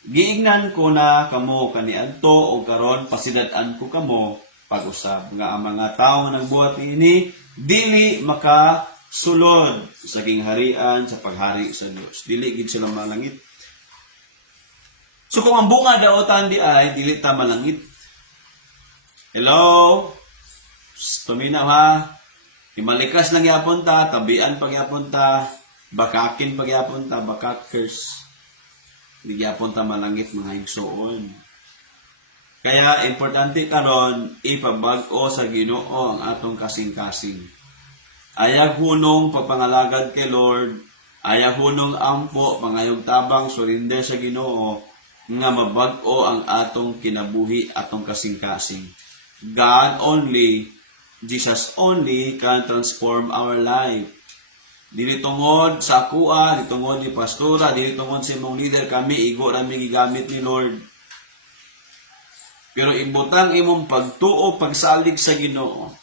Giingnan ko na kamo kaniadto o karon pasidad-an ko kamo pag-usab nga ang mga tawo nga nagbuhat ini dili makasulod sa king harian sa paghari sa Dios. Dili gid sila malangit. So kung ang bunga daotan di ay dili ta malangit. Hello? Tumina ha. Imalikas lang yapon ta, tabian pag yapon ta, bakakin pag yapon ta, bakakers. Di yapon ta malangit mga higsoon. Kaya importante karon ipabag-o sa Ginoo ang atong kasing-kasing. Ayag hunong pagpangalagad kay Lord, ayag hunong ampo pangayog tabang surrender sa Ginoo nga mabag-o ang atong kinabuhi, atong kasing-kasing. God only, Jesus only can transform our life. Dili tungod sa akua, dili tungod ni pastora, dili tungod sa imong leader, kami igo rami gigamit ni Lord. Pero ibutang imong pagtuo, pagsalig sa Ginoo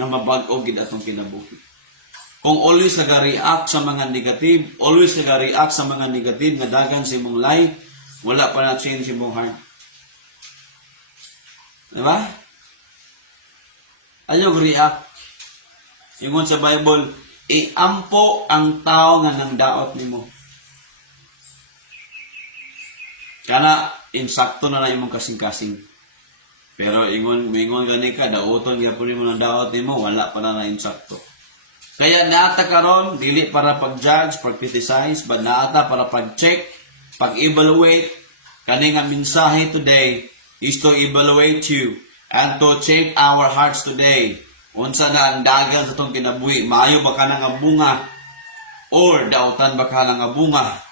nga mabag-o gid atong kinabuhi. Kung always nag-react sa mga negative, always nag-react sa mga negative nga dagan sa imong life, wala pa na change imong heart. Diba? Ayaw react. Ingon sa Bible, iampo ang tao nga nang daot nimo. Kana insakto na imong kasing-kasing. Pero ingon gani ka daoton gyapon nimo nang daot nimo, wala pa na insakto. Kaya naata karon dili para pag-judge, pag-criticize, but naata para pag-check, pag-evaluate. Kani nga mensahe today is to evaluate you and to check our hearts today. Unsa na ang dagan sa itong kinabuhi? Maayo ba ka nga bunga? Or dautan ba ka nga bunga?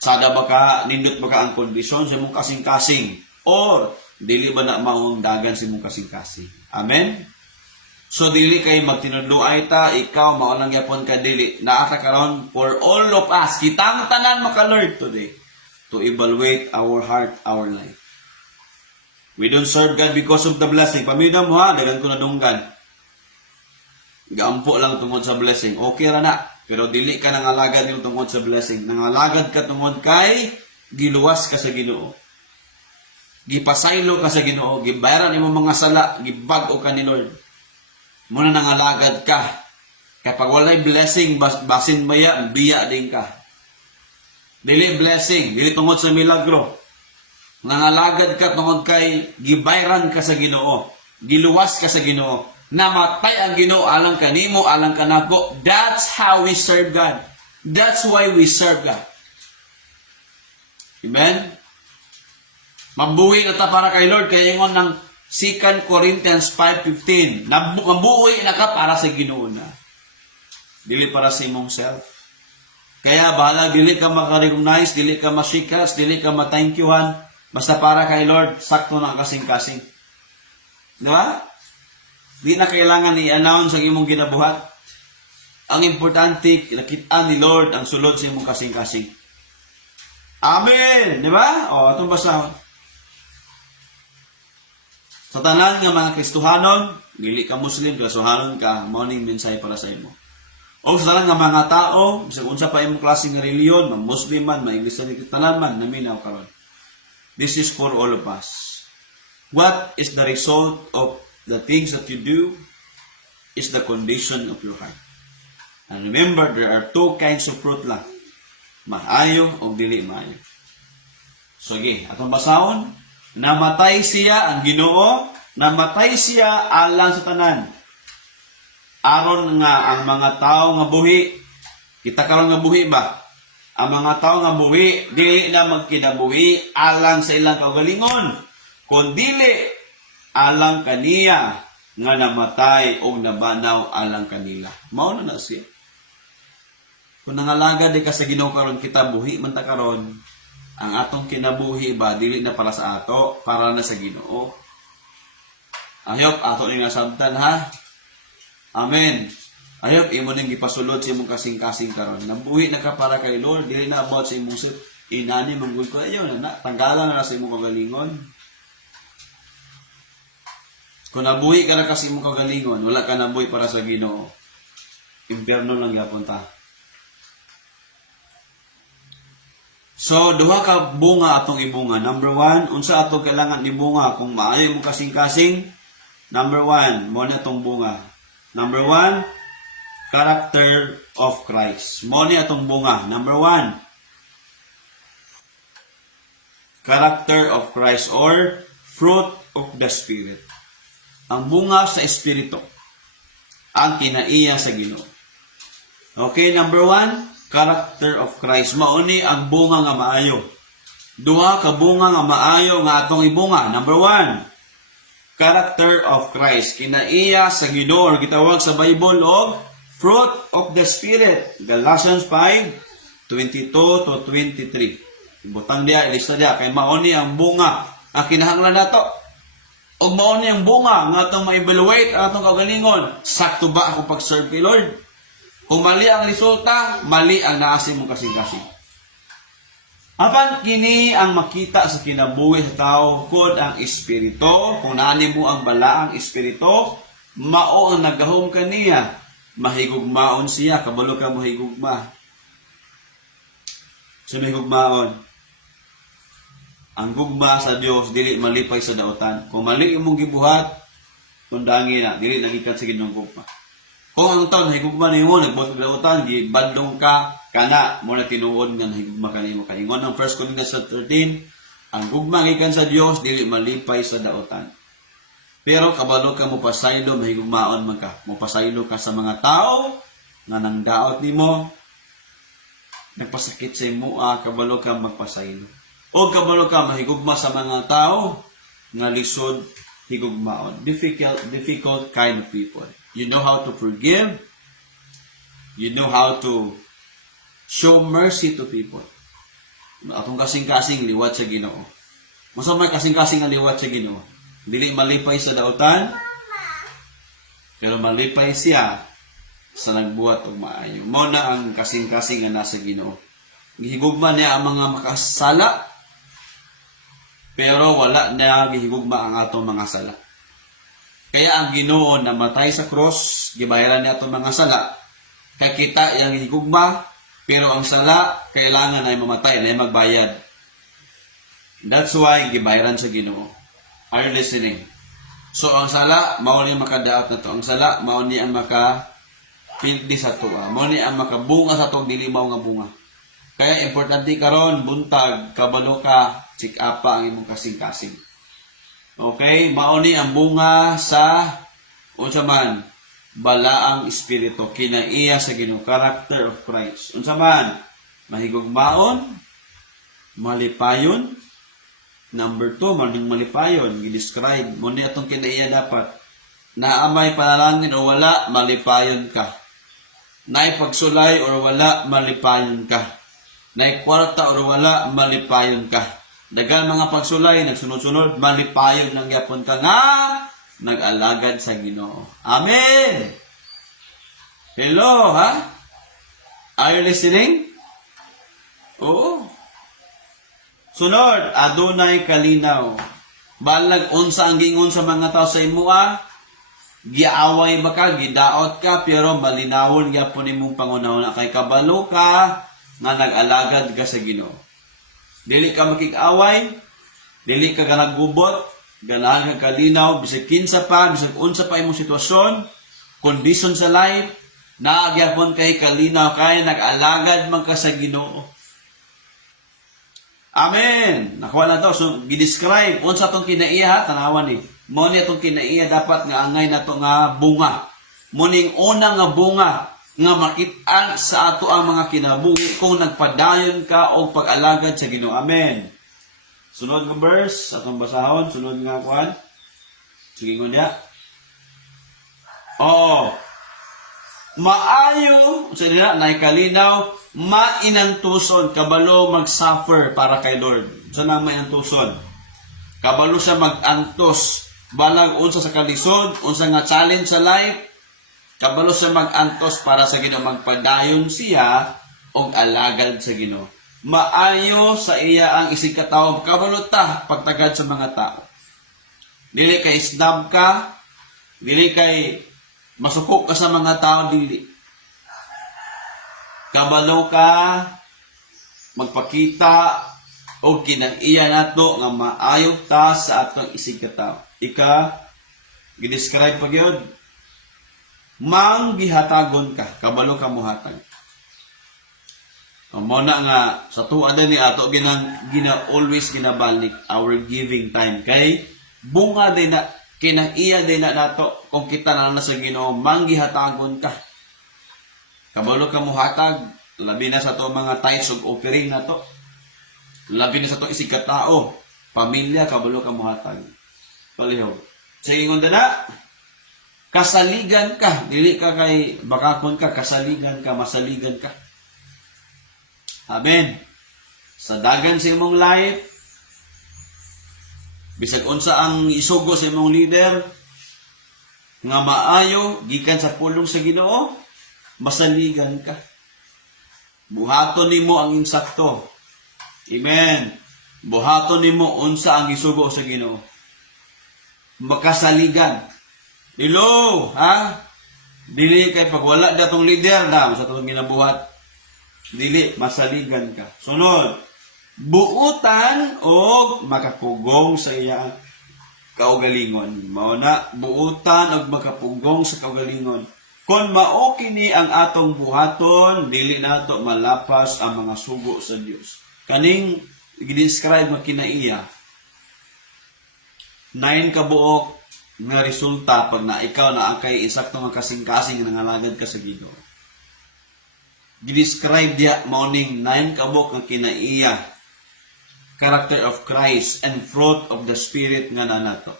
Sada ba ka, nindot ba ka ang kondisyon sa mong kasing-kasing? Or dili ba na maong dagan sa mong kasing-kasing? Amen? So dili kay magtinudluay ta, ikaw maunang yapon ka dili. Naata karon for all of us, kitang tanan maka-Lord today to evaluate our heart, our life. We don't serve God because of the blessing. Pamilya mo ha, dagan ko na dunggan. Gaampo lang tungod sa blessing. Okay ra na. Pero dili ka nangalagad nimo tungod sa blessing. Nangalagad ka tungod kay giluwas ka sa Ginoo. Gipasaylo ka sa Ginoo. Gibayaran nimo mga sala. Gibag-o ka ni Lord. Muna nangalagad ka. Kapag walay blessing, basin maya, biya din ka. Dili blessing. Dili tungod sa milagro. Nangalagad ka tungod kay gibayran ka sa Ginoo. Giluwas ka sa Ginoo. Namatay ang Ginoo alang kanimo, alang kanako. That's how we serve God. That's why we serve God. Amen? Mabuhi na ta para kay Lord. Kaya ingon ng 2 Corinthians 5:15. Mabuhi na ka para sa Ginoo na. Dili para sa imong self. Kaya bahala, dili ka makarecognize, dili ka masikas, dili ka ma-thank youhan. Basta para kay Lord, sakto na kasing-kasing. Di ba? Di na kailangan i-announce ang imong ginabuhat. Ang importante, nakita ni Lord ang sulod sa imong kasing-kasing. Amen! Di ba? O, itong basahon. Sa tanan nga mga Kristohanon, dili ka Muslim, Kristohanon ka, morning mensahe para sa imo. O sa tanan nga mga tao, bisag unsa pa imong klase nga reliyon, mga Muslim man, mga Iglesia ni tanan man, naminaw karon. This is for all of us. What is the result of the things that you do is the condition of your heart. And remember, there are two kinds of fruit lang. Maayo o dili maayo. So, atong basahon, namatay siya ang Ginoo, namatay siya alang sa tanan. Aron nga ang mga tao nga buhi, kita karon nga buhi ba? Ang mga tao nga buhi, dili na magkinabuhi alang sa ilang kaugalingon, kundili alang kaniya nga namatay o nabanaw alang kanila. Mao na siya. Kung nangalaga di ka sa Ginoo karon, kita buhi man ta karon, ang atong kinabuhi ba dili na para sa ato, para na sa Ginoo. Ayop ato ni nga sabtan ha. Amen. Ayop imo ning gipasulod sa imong kasing-kasing karon. Nabuhi na ka para kay Lord, dili na about sa imong sit. Inani manggul ko ayo na tanggalan na sa imong kagalingon. Kung nabuhi ka na kasi imong kagalingon, wala ka nabuhi para sa Ginoo. Impyerno lang gyapon ta. So, duha ka bunga atong ibunga. Number 1, unsa atong kailangan ibunga kung maayo mo kasing-kasing? Number 1, mo na atong bunga. Number 1, character of Christ. Mo ni atong bunga. Number 1, character of Christ or fruit of the Spirit. Ang bunga sa Espiritu. Ang kinaiya sa Ginoo. Okay, number 1, character of Christ. Mauni ang bunga nga maayo. Duha ka bunga nga maayo nga atong ibunga. Number 1, character of Christ. Kinaiya sa Ginoo, gitawag sa Bible og fruit of the Spirit. Galatians 5:22 to 23. Ibutang diya, ilista diya kay mauni ang bunga ang kinahanglan nato. Og mauni ang bunga nga atong ma-evaluate ang atong kagalingon. Sakto ba ako pag-serve kay Lord? Kung mali ang resulta, mali ang naasi mong kasing-kasing. Apan kini ang makita sa kinabuhi sa tao kung ang espiritu, kung nani mo ang balaang espiritu, mao ang nagahom kaniya, mahigugmaon siya, kabalo ka mo higugma. Sa mahigugmaon, ang gugma sa Dios dili malipay sa daotan. Kung mali imong gibuhat, tundangi na, dili nagikan sa Ginoong gugma. Kung ang taon higugma nimo nagbuhat og daotan, di bandong ka kana mo na tinuod nga higugma kanimo kaningon ang 1 Corinthians 13, ang gugma gikan sa Dios dili malipay sa daotan. Pero kabalo ka mo pasaylo, mahigugmaon man ka. Mo pasaylo ka sa mga tao nga nang daot nimo, nagpasakit sa imo, kabalo ka magpasaylo. O kabalo ka mahigugma sa mga tao nga lisod higugmaon. Difficult kind of people. You know how to forgive. You know how to show mercy to people. Atong kasing-kasing liwat sa Ginoo. Masa may kasing-kasing nga liwat sa Ginoo. Dili malipay sa daotan, pero malipay siya sa nagbuhat og maayo. Mao na ang kasing-kasing nga nasa Ginoo. Gihigugma niya ang mga makasala, pero wala na gihigugma ang atong mga sala. Kaya ang Ginoo namatay sa cross, gibayaran niya atong mga sala. Kaya kita yang higugma, pero ang sala kailangan ay mamatay, na magbayad. That's why gibayaran sa Ginoo. Are you listening? So ang sala mao ni makadaot na to. Ang sala mao ni ang pildi sa tuwa. Mao ni ang makabunga sa to dili mao nga bunga. Kaya importante karon buntag kabalo ka, check up pa ang imong kasing-kasing. Okay, mauni ang bunga sa unsa man balaang espiritu kinaiya sa Ginoo, character of Christ. Unsa man mahigugmaon, malipayon. Number 2, maning malipayon, gi-describe mo ni atong kinaiya dapat naamay panalangin o wala, malipayon ka. Naay pagsulay o wala, malipayon ka. Naay kwarta o wala, malipayon ka. Dagan mga pagsulay, nagsunod-sunod, malipayon ng yapon ka nga, nag-alagad sa Ginoo. Amen! Hello, ha? Are you listening? Oo. Sunod, adunay kalinaw. Balag unsa ang gingon sa mga tao sa imo, giaway ba ka, gidaot ka, pero malinawon gyapon nimong pangunahon kay kabalo ka nga nag-alagad ka sa Ginoo. Dili ka makik-away, dili ka ganaggubot, ganahan ka kalinaw, bisag kinsa pa, bisag unsa pa imong sitwasyon, condition sa life, naagyapon kay kalinaw kay nag-alagad man ka sa Ginoo. Amen. Nakuha na to. So, gidescribe. Unsa itong kinaiya, tanawan ni. Muni itong kinaiya dapat nga angay na to nga bunga. Muning una nga bunga nga makita sa ato ang mga kinabuhi kung nagpadayon ka o pag-alagad sa Ginoo. Amen. Sunod nga verse, atong basahon. Sunod nga kuhan. Sige nga niya. Oo. Maayo, sa nila, naikalinaw, mainantuson, kabalo mag-suffer para kay Lord. Sa nang mainantuson? Kabalo siya mag-antos, balang unsa sa kalisod, unsa nga challenge sa life, kabalo siya mag-antos para sa Ginoo, magpadayon siya og alagad sa Ginoo. Maayo sa iya ang isig katawo, kabalo ta pagtagad sa mga tao. Dili kay snub ka, dili kay masukok ka sa mga tao, dili. Kabalo ka, magpakita, o kinang-iya nato nga maayo ta sa atong isig katao. Ika, gidescribe pag yun, manggihatagon ka, kabalo ka muhatag. Mo na nga, sa tuwa ni ato, always ginabalik our giving time. Kay, bunga din na, kinang-iya din na nato, kung kita na sa Ginoo, manggihatagon ka. Kabalo ka muhatag, labi na sa to mga tithes of offering na to. Labi na sa to isig katao, pamilya, kabalo ka muhatag. Palihaw. Sa ingon na, kasaligan ka, dili ka kay bakakon ka, kasaligan ka, masaligan ka. Amen. Sa dagan sa imong life, bisag unsa ang isugo sa imong leader, nga maayo, gikan sa pulong sa Ginoo, masaligan ka. Buhaton nimo ang insakto. Amen. Buhaton nimo unsa ang isugo sa Ginoo. Makasaligan. Dilo, ha? Dili kay pagwala datong leader na sa atong ginabuhat. Dili masaligan ka. Sunod, buutan o makapugong sa iya kaugalingon. Mao na buutan o makapugong sa kaugalingon. Kung mao kini ang atong buhaton, dili nato malapas ang mga sugo sa Dios. Kaning gidescribe nga kinaiya, 9 kabuok nga resulta pag na ikaw na ang kay insakto nga kasing-kasing nga nangalagad ka sa Ginoo. Gidescribe dia morning 9 kabuok nga kinaiya, character of Christ and fruit of the Spirit nga nanato.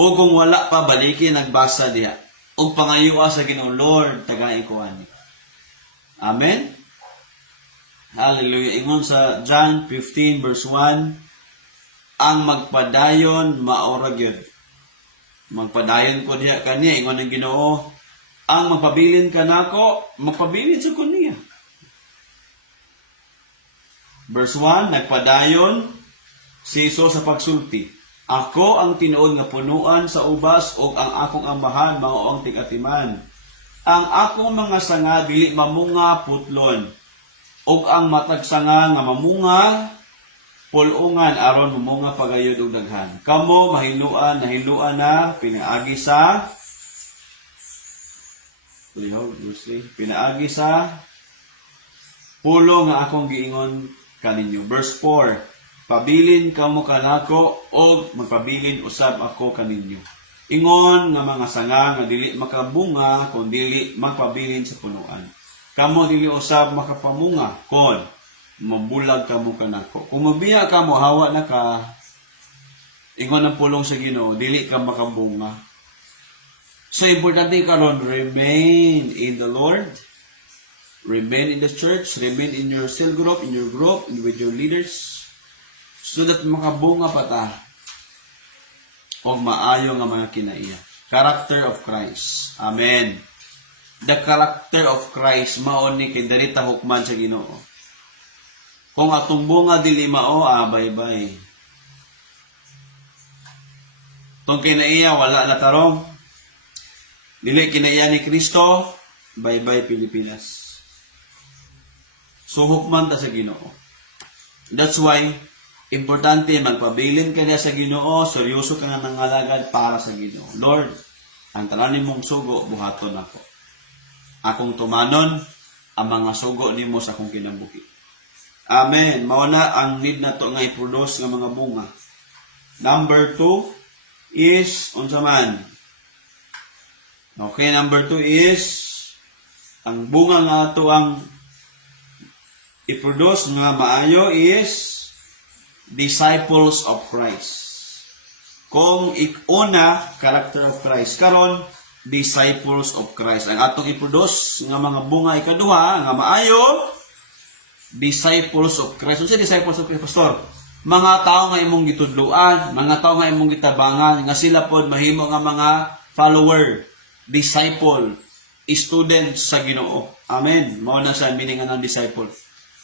O kung wala pa balikin nagbasa diha, o pangayua sa Ginoo, Lord, tagain ko ani. Amen? Hallelujah. Ingon sa John 15 verse 1, ang magpadayon maora gyud. Magpadayon ko diha kaniya, ingon ng Ginoo, ang magpabilin ka nako, magpabilin sa kaniya. Verse 1, nagpadayon si Jesus sa pagsulti. Ako ang tinuod nga punuan sa ubas ug ang akong amahan mao ang tig-atiman. Ang akong mga sanga dili mamunga putlon ug ang matag sanga nga mamunga pulungan aron mamunga pagayod og daghan. Kamo mahiluan na pinaagi sa pulo nga akong giingon kaninyo. Verse 4, pabilin kamo kanako og magpabilin usab ako kaninyo. Ingon nga mga sanga nga dili makabunga kun dili magpabilin sa punuan. Kamo dili usab makapamunga kon mabulag kamo kanako. Kung mabiya kamo hawa na ka, ingon ang pulong sa Ginoo, dili ka makabunga. So importante karon, remain in the Lord. Remain in the church, remain in your cell group, in your group, and with your leaders, so that makabunga pa ta o maayo nga mga kinaiya. Character of Christ. Amen. The character of Christ mao ni kay darita hukman sa Ginoo. Kung atong bunga dili mao, bye-bye. Tong kinaiya wala na tarong, Dili kinaiya ni Kristo, bye-bye Pilipinas. Suhok man ta sa Ginoo. That's why, importante magpabilin ka niya sa Ginoo, seryoso ka nga nangalagad para sa Ginoo. Lord, ang tanan mong sugo, buhaton ako. Akong tumanon, ang mga sugo nimo sa akong kinabuhi. Amen. Mauna ang need na to nga i-produce nga mga bunga. Number 2 is, unsa man? Okay, number 2 is, ang bunga nga to ang i-produce nga maayo is disciples of Christ. Kung una, character of Christ. Karon, disciples of Christ. Ang atong i-produce nga mga bunga ikaduha, nga maayo, disciples of Christ. Unsa disciples of Christ, Pastor? Mga tao nga imong gitudloan, mga tao nga imong gitabangan, nga sila pod mahimo nga mga follower, disciple, students sa Ginoo. Amen. Mao na sa meaning ng disciple.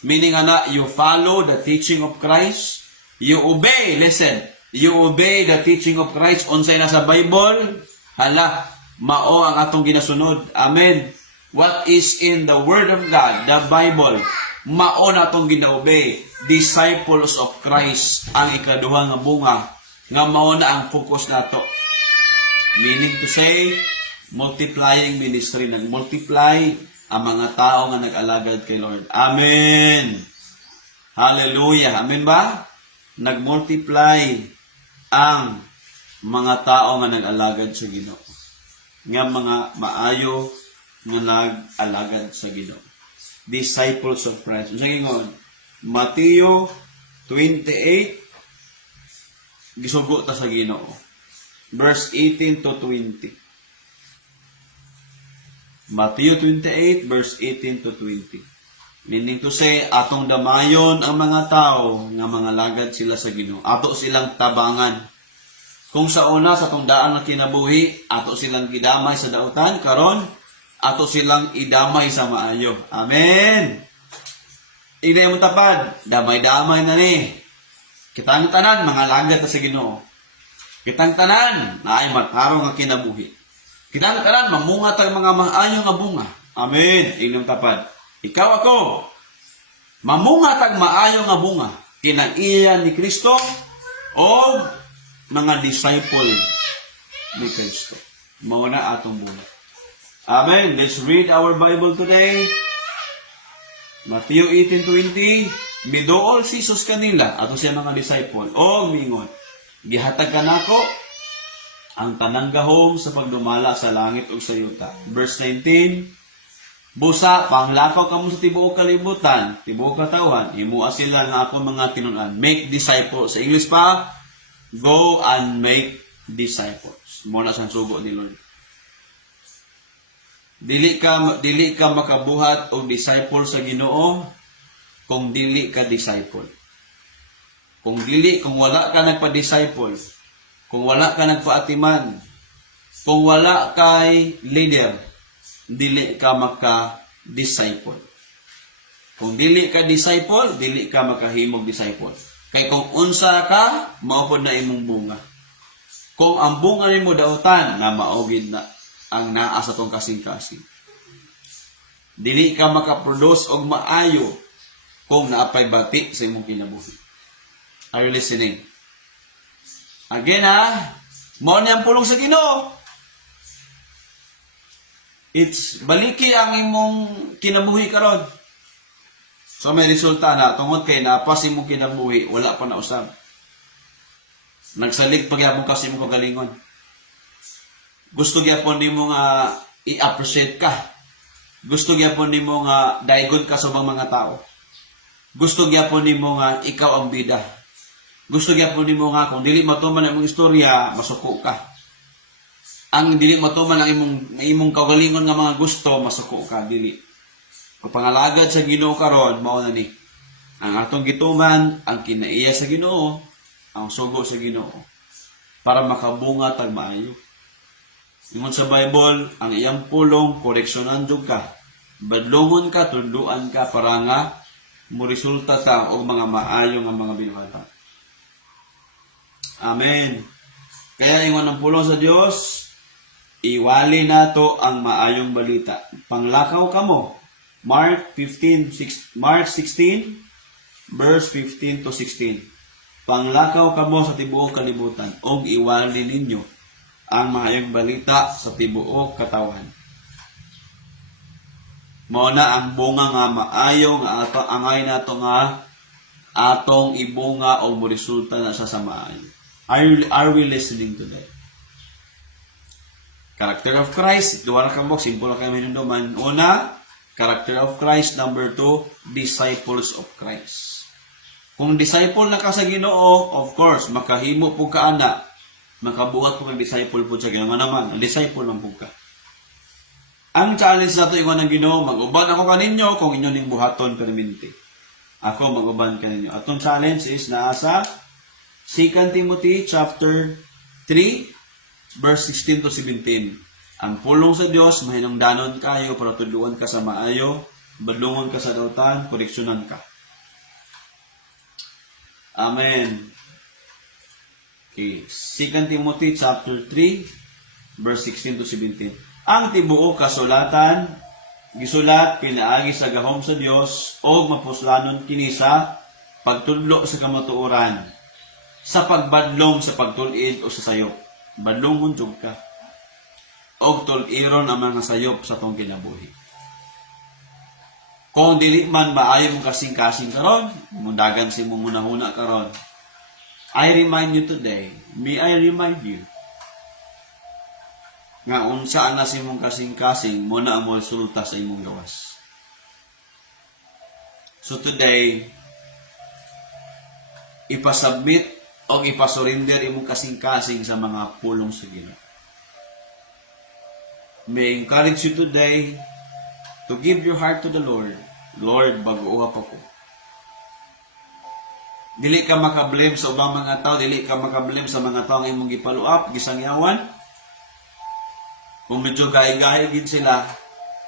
Meaning na you follow the teaching of Christ, you obey, listen, you obey the teaching of Christ. Unsay na sa Bible, hala, mao ang atong ginasunod. Amen. What is in the Word of God, the Bible, mao na atong gina-obey. Disciples of Christ ang ikaduha nga bunga, nga mao na ang focus nato. Meaning to say, multiplying ministry, nag-multiply ang mga tao nga nag-alagad kay Lord. Amen. Hallelujah. Amen ba? Nag-multiply ang mga tao nga nag-alagad sa Ginoo. Nga mga maayo nga nag-alagad sa Ginoo. Disciples of Christ. Unsa gingon? Mateo 28 gisugo ta sa Ginoo. Verse 18 to 20. Matthew 28, verse 18 to 20. Meaning to say, atong damayon ang mga tao nga mga lagad sila sa Ginoo. Ato silang tabangan. Kung sa una, sa atong daan na kinabuhi, ato silang idamay sa dautan, karon ato silang idamay sa maayo. Amen! Inay mo tapad, damay-damay na ni. Kitang tanan, mga lagad na sa Ginoo. Kitang tanan, na ay matarong nga kinabuhi. Kitang tanan, mamunga tag mga maayo nga bunga. Amen. Inyong tapad. Ikaw ako, mamunga tag maayo nga bunga. Kinaiya ni Kristo o mga disciple ni Kristo. Mao na atong bunga. Amen. Let's read our Bible today. Matthew 18:20. Midool si Jesus kanila ato siya mga disciple. O mingon, gihatag kanako ang tanang gahom sa pagdumala sa langit ug sa yuta. Verse 19, busa, panglakaw kamo sa tibuok kalibutan, tibuok katawan, himua sila nga ako mga tinun-an. Make disciples. Sa English pa, go and make disciples. Muna sa sugo ni Lord. Dili ka makabuhat og disciple sa Ginoo kung dili ka disciple. Kung wala ka nagpa-disciple, kung wala ka nagpaatiman, kung wala kay leader, dili ka maka-disciple. Kung dili ka disciple, dili ka makahimog disciple. Kay kung unsa ka, maupod na imong bunga. Kung ang bunga nimo dautan, na maugid na ang naa sa tong kasing-kasing. Dili ka makaproduce og maayo kung naapay bati sa imong kinabuhi. Are you listening? Again mao ni ang pulong sa Ginoo. It's baliki ang imong kinabuhi karon. So may resulta na tungod kay napas imong kinabuhi, wala pa na usab. Nagsalig pagyapon kasi imong kagalingon. Gusto gyapon nimo nga i-appreciate ka. Gusto gyapon nimo nga daigon ka sa mga tao. Gusto gyapon nimo nga ikaw ang bida. Gusto gyapon nimo nga kung dili matuman ang imong istorya, masuko ka. Ang dili matuman ang imong kagalingon nga mga gusto, masuko ka dili. Kung pangalagad sa Ginoo karon, mao na ni. Ang atong gituman, ang kinaiya sa Ginoo, ang sugo sa Ginoo para makabunga tag maayo. Ingon sa Bible, ang iyang pulong koreksyonan jud ka. Badlongon ka, tunduan ka para nga mo resulta ta og mga maayo nga mga binuhatan. Amen. Kaya ingon ang pulong sa Dios, Iwali nato ang maayong balita. Panglakaw kamo. Mark 16 verse 15 to 16. Panglakaw kamo sa tibuok kalibutan og iwali ninyo ang maayong balita sa tibuok katawan. Mao na ang bunga nga maayo nga ato angay nato nga atong ibunga o resulta na sa maayo. Are we listening today? Character of Christ, duwa na kamo, simple na kayo minunduman. Una, character of Christ. Number 2, disciples of Christ. Kung disciple na ka sa Ginoo, of course, makahimo po ka ana, makabuhat po kang disciple po sa Ginoo. Naman, disciple lang po ka. Ang challenge nato ingon ng Ginoo, mag-uban ako kaninyo kung inyo ning buhaton perminti. Ako mag-uban kaninyo. Atong challenge is nasa 2 Timothy chapter 3 verse 16 to 17. Ang pulong sa Dios mahinungdanon kayo para tudluan ka sa maayo, badlungon ka sa dautan, koreksyonan ka. Amen. Okay, 2 Timothy chapter 3 verse 16 to 17. Ang tibuok kasulatan gisulat pinaagi sa gahom sa Dios og mapuslanon kini sa pagtudlo sa kamatuoran, sa pagbadlong sa pagtul-id o sa sayop. Badlongon jud ka. Og tul-iron ang mga sayop sa tong kinabuhi. Kung dili man maayo mong kasing-kasing karon, mundagan si mong hunahuna karon. I remind you today, may I remind you, nga unsa na si mong kasing-kasing, muna ang resulta sa imong gawas. So today, ipasubmit o ipasurrender imong kasing-kasing sa mga pulong sa Ginoo. May encourage you today to give your heart to the Lord. Lord, baguha pa ko. Dili ka makablame sa ubang mga tao, dili ka makablame sa mga tao nga imong gipaluap, gisangyawan. Kung medyo gahi-gahi gid sila,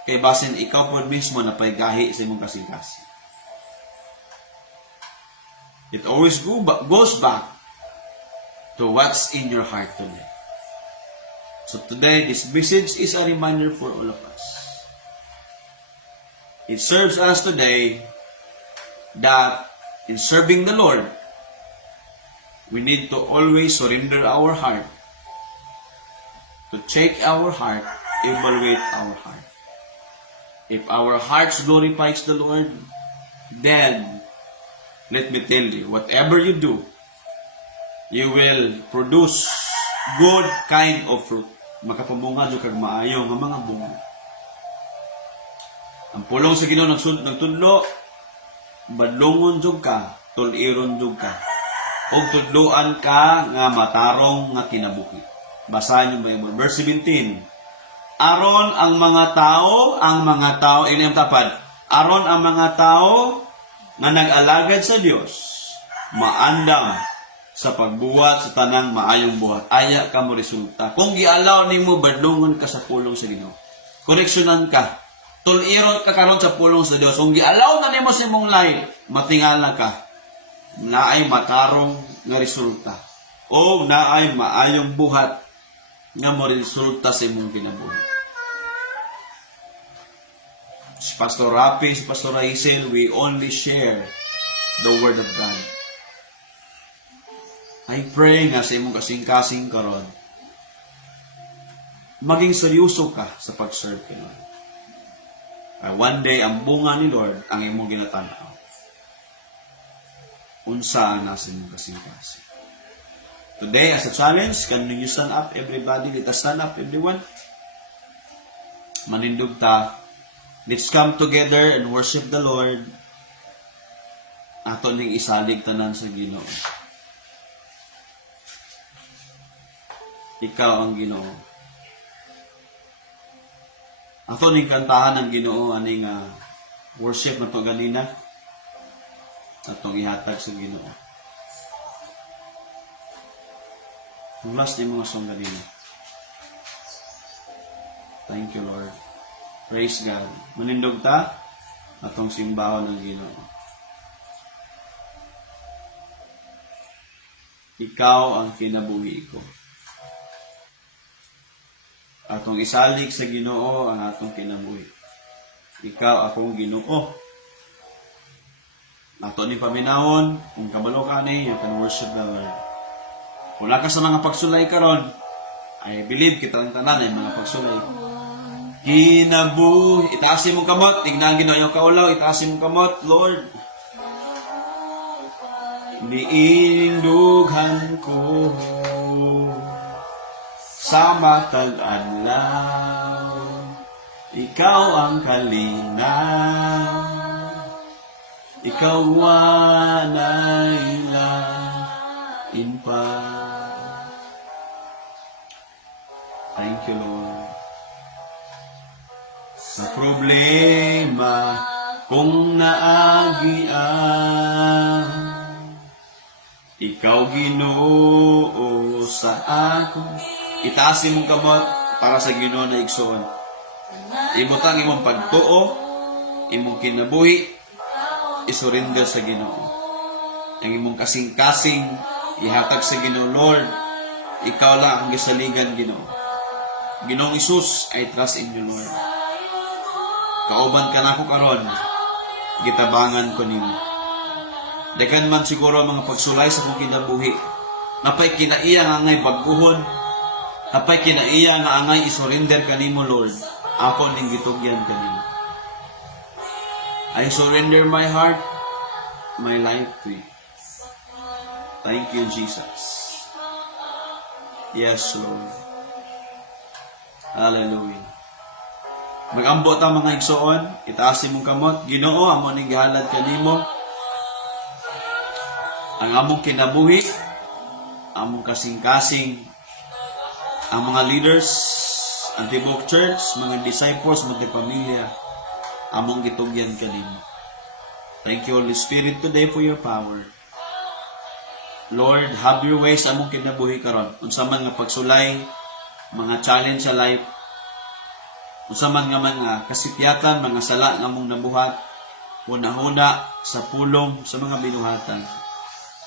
kay basin ikaw pod mismo na pay gahi sa imong kasing-kasing. It always goes back to what's in your heart today. So today, this message is a reminder for all of us. It serves us today that in serving the Lord, we need to always surrender our heart, to check our heart, evaluate our heart. If our hearts glorifies the Lord, then let me tell you, whatever you do, you will produce good kind of fruit. Makapamunga jud kag maayo nga mga bunga. Ang pulong sa Ginoo nagtudlo, badlongon jud ka, tul-iron jud ka. Og tudloan ka nga matarong nga kinabuhi. Basahin niyo Bible verse 17. Aron ang mga tao inyong tapad. Aron ang mga tao nga nag-alagad sa Dios, maandam sa pagbuhat sa tanang maayong buhat. Aya ka mo resulta. Kung gialaw nimo badlongon ka sa pulong sa Ginoo, koreksyonan ka, tul-irot ka karon sa pulong sa Dios. Kung gialaw na nimo sa imong lahi, matingala ka, naay matarong nga resulta o naay maayong buhat nga mo resulta sa imong kinabuhi. Si Pastor Rapi, si Pastor Hazel, we only share the Word of God. I pray nga sa imong kasing-kasing karon, maging seryoso ka sa pag-serve kay Lord. One day, ang bunga ni Lord ang imong ginatanaw. Unsa na sa imong kasing-kasing. Today, as a challenge, can you stand up, everybody? Let us stand up, everyone. Manindog ta. Let's come together and worship the Lord. Ato ning isalig tanan sa Ginoo. Ikaw ang Ginoo. Ato ning kantahan ng Ginoo aning worship nato ganina. Atong ihatag sa Ginoo. Ang last ni mga song ganina. Thank you, Lord. Praise God. Manindog ta atong simbahon ng Ginoo. Ikaw ang kinabuhi ko. atong isalig sa Ginoo ang atong kinabuhi. Ikaw akong Ginoo. Ato ni paminawon, kung kabalo ka ni, you can worship the Lord. Kung ka sa mga pagsulay karon, I believe kita ang tanan ay mga pagsulay. Kinabuhi, itaasin mong kamot, tignan Ginoo yung kaulaw, itaasin mong kamot, Lord. Niindughan ko sa matag adlaw, ikaw ang kalinaw, ikaw wanay lain pa. Thank you, Lord. Sa problema kung naagian, ikaw Ginoo sa ako. Itaasin mong kamot para sa Ginoo na igsoon. Imutang imong pagtuo, imong kinabuhi, isurrender sa Ginoo. Ang imong kasing-kasing ihatag sa Ginoo, Lord. Ikaw lang ang gisaligan, Ginoo. Ginoong Isus, I trust in you, Lord. Kauban ka na ako karon, gitabangan ko nimo. Dagan man siguro ang mga pagsulay sa kong kinabuhi. Napay kinaiya nga ngay baguhon. Napay kinaiya nga angay isurrender kanimo, Lord. Ako ning gitugyan kanimo. I surrender my heart, my life to you. Thank you, Jesus. Yes, Lord. Hallelujah. Mag-ambot ang mga igsoon, itaasin mong kamot, Ginoo, amo ning gihalad kanimo. Ang among kinabuhi, among kasing-kasing, ang mga leaders, ang Tibok Church, mga disciples, mga pamilya, among gitugyan kanimo. Thank you, Holy Spirit, today for your power. Lord, have your ways among kinabuhi karon. Unsa man nga pagsulay, mga challenge sa life, unsa man nga mga kasipyatan, mga sala nga among nabuhat, una-una sa pulong sa mga binuhatan.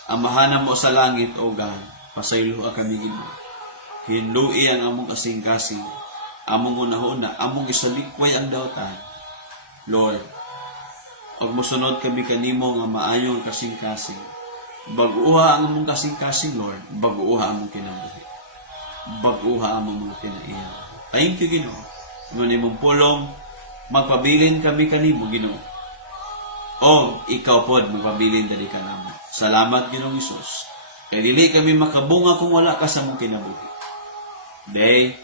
Amahan mo sa langit, O God, pasaylo kami Ginoo. Hinlui ang among kasing-kasing, among una-una, among isalikway ang dautan. Lord, og mosunod kami kanimo nga maayo ang kasing-kasing. Baguha ang among kasing-kasing, Lord, baguha ang among kinabuhi. Baguha ang among mga kinaiya. Thank you, Ginoo. Ngunit imong pulong, magpabilin kami kanimo, Ginoo. O ikaw pod magpabilin dali ka namo. Salamat, Ginoong Isus. Kaya dili kami makabunga kung wala ka sa among kinabuhi. Day,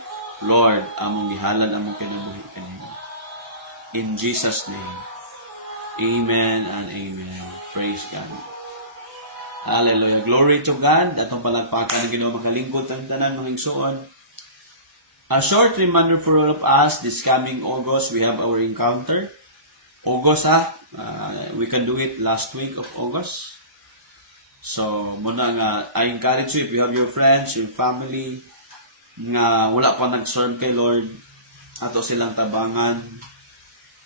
Lord, among gihalad among kinabuhi kanimo. In Jesus' name, amen and amen. Praise God. Hallelujah. Glory to God. Atong palagpakan ng Ginoo makalingkod ang tanan mga igsoon. A short reminder for all of us, this coming August, we have our encounter. August, we can do it last week of August. So, muna nga, I encourage you, if you have your friends, your family, nga wala pa nag-serve kay Lord, ato silang tabangan,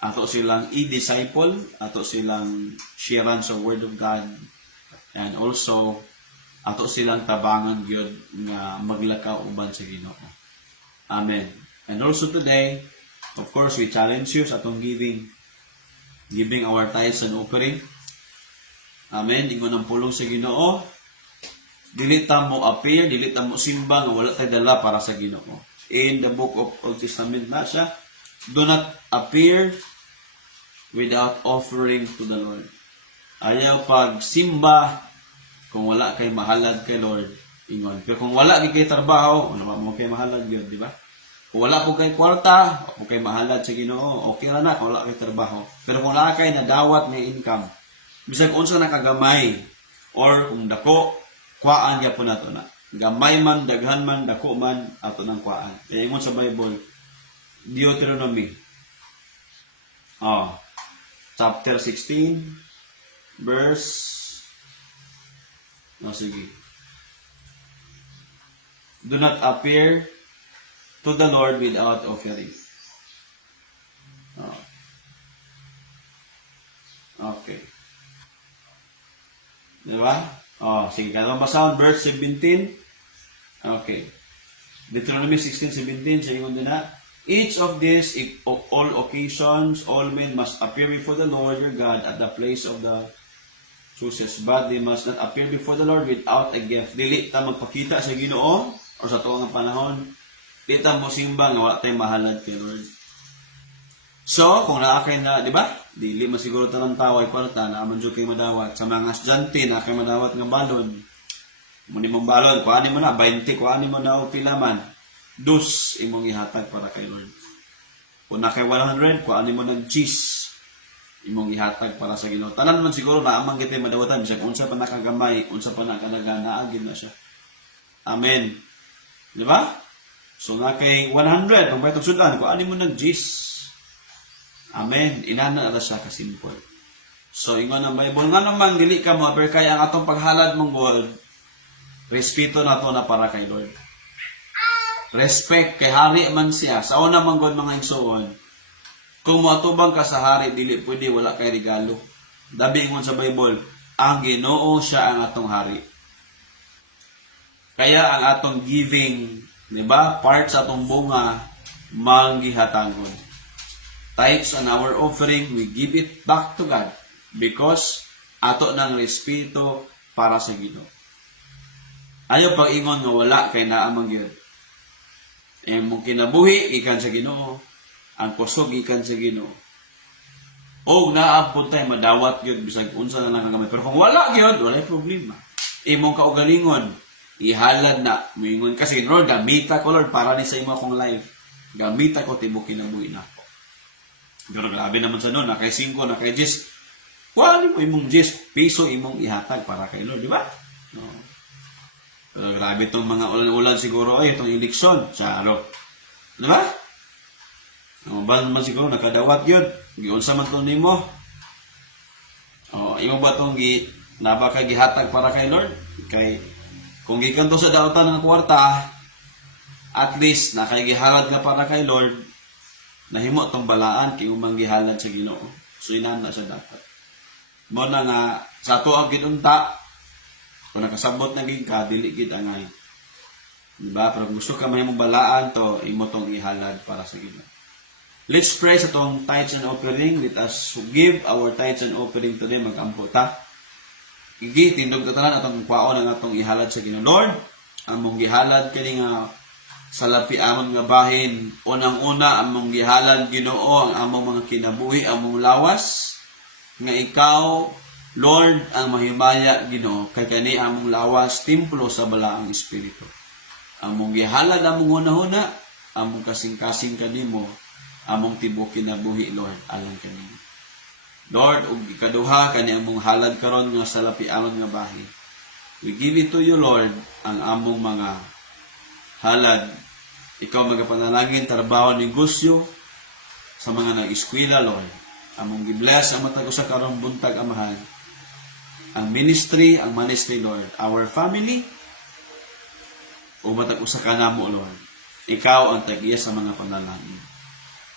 ato silang i-disciple, ato silang sharean sa Word of God, and also, ato silang tabangan gyud nga maglakaw uban sa Ginoo. Amen. And also today, of course, we challenge you sa atong giving our tithes and offering. Amen. Ingon ang pulong sa Ginoo. Dili ta mo appear, dili ta mo simba nga wala tay dala para sa Ginoo. In the book of Old Testament na siya, do not appear without offering to the Lord. Ayaw pag simba kung wala kay mahalad kay Lord. Ingon. Pero kung wala kay trabaho, ano ba mo kay mahalad yun, di ba? Kung wala po kay kwarta, o kay mahalad sa Ginoo, okay ra na kung wala kay trabaho. Pero kung wala kay nadawat nga income, bisag unsa nakagamay or kung dako, kuaan gyapon nato na. Gamay man, daghan man, dako man ato nang kuaan. Kaya ingon sa Bible, Deuteronomy. Chapter 16 verse sige. Do not appear to the Lord without offering. Okay. Diba? Sige, kaya basahon verse 17. Okay. Deuteronomy 16:17 sa ingon din na, each of these, all occasions, all men must appear before the Lord your God at the place of the choices, but they must not appear before the Lord without a gift. Dili ta magpakita sa Ginoo o sa tuong panahon. Dili ta mo simba nga wala tay mahalad kay Lord. So, kung naa kay na, di ba? Dili masiguro ta ng tao ay kwarta na aman jud kay madawat sa mga estudyante na kay madawat nga balon. Muni mong balon, kuhanin mo na 20, kuhanin mo na o pila man. Dus imong ihatag para kay Lord. Kung na kay 100, kuhanin mo ng cheese imong ihatag para sa Ginoo. Tanan man siguro na amang kitay madawatan bisag unsa pa nakagamay, unsa pa nakalaga naagin na siya. Amen. Di ba? So na kay 100, kung baytong sudan, kuhanin mo ng cheese. Amen. Inana na siya ka-simple. So ingon ang Bible nga naman dili ka mo pero kay ang atong paghalad mong God, respeto na to na para kay Lord. Respect kay hari man siya. Sa una man God mga igsoon. Kung moatubang ka sa hari, dili pwede wala kay regalo. Dabi ingon sa Bible, ang Ginoo siya ang atong hari. Kaya ang atong giving, di ba? Part sa atong bunga, manggihatangon. Tithes on our offering, we give it back to God because ato ng respeto para sa Ginoo. Ayaw pag ingon nga wala kay naamang gyud. Mong kinabuhi ikan sa Ginoo, ang kusog ikan sa Ginoo. O naabot tay madawat gyud bisag unsa na lang ang gamay. Pero kung wala gyud, wala problema. Imong kaugalingon, ihalad na moingon kasi Lord, gamita ko Lord para ni sa imo akong life. Gamita ko tibuok kinabuhi na ako. Pero grabe naman sa noon, na kay 5, na kay 10. Kuha mo imong 10 piso imong ihatag para kay Lord, di ba? No. Pero grabe itong mga ulan-ulan siguro, ay itong eleksyon. Charo. Diba? Ba naman siguro, nakadawat yun. Giunsa man ito nimo. Imo ba itong nabaka gihatag para kay Lord? Kay, kung gikan to sa dautan ng kwarta, at least, nakagihalad ka para kay Lord, nahimo itong balaan, kay umang gihalad sa Ginoo. So, inanda siya dapat. Mo na nga, sa ito ang ginunta, kung nakasabot na gid ka, dili gid angay. Diba? Pero gusto ka mahimong balaan to, imo tong ihalad para sa Ginoo. Let's pray sa tong tithes and offering. Let us give our tithes and offering today. Mag-ampo ta. Igi, tindog ta tanan atong kwaon ang atong ihalad sa Ginoo. Lord, among gihalad kani nga sa lapi amon nga bahin. Unang-una among gihalad Ginoo ang among mga kinabuhi, among lawas nga ikaw Lord, ang mahimaya Ginoo kay kani among lawas templo sa balaang espiritu. Among gihalad among hunahuna, among kasing-kasing kanimo, among tibuok kinabuhi Lord alang kanimo. Lord, ug ikaduha kani among halad karon nga sa lapi amon nga bahin. We give it to you Lord ang among mga halad. Ikaw magapanalangin trabaho negosyo sa mga nag-eskwela Lord. Among gi-bless ang matag usa karong buntag amahan. Ang ministry Lord, our family, o matag usa ka namo Lord. Ikaw ang tag-iya sa mga panalangin.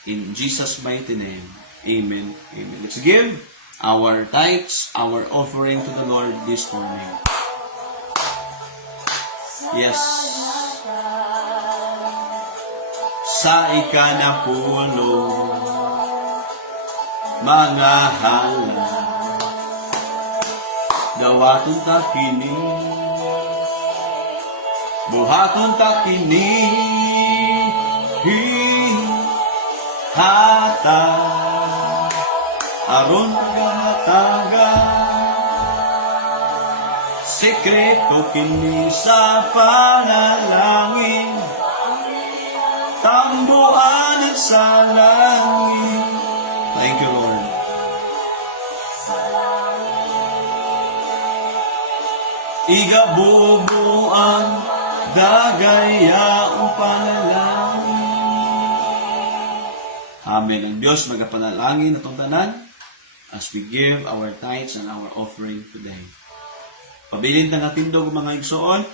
In Jesus' mighty name, amen. Amen. Let's give our tithes, our offering to the Lord this morning. Yes. Sa ikanapulo, mga halal, dawaton ta kini, buhaton ta kini, hata, aron taga, sekreto kini sa panalangin, tambuan sa langit. Thank you, Lord. Igabubuan dagayaong panalangin. Amen. Ang Diyos magapanalangin atong tanan as we give our tithes and our offering today. Pabilin ta nga tindog mga igsoon.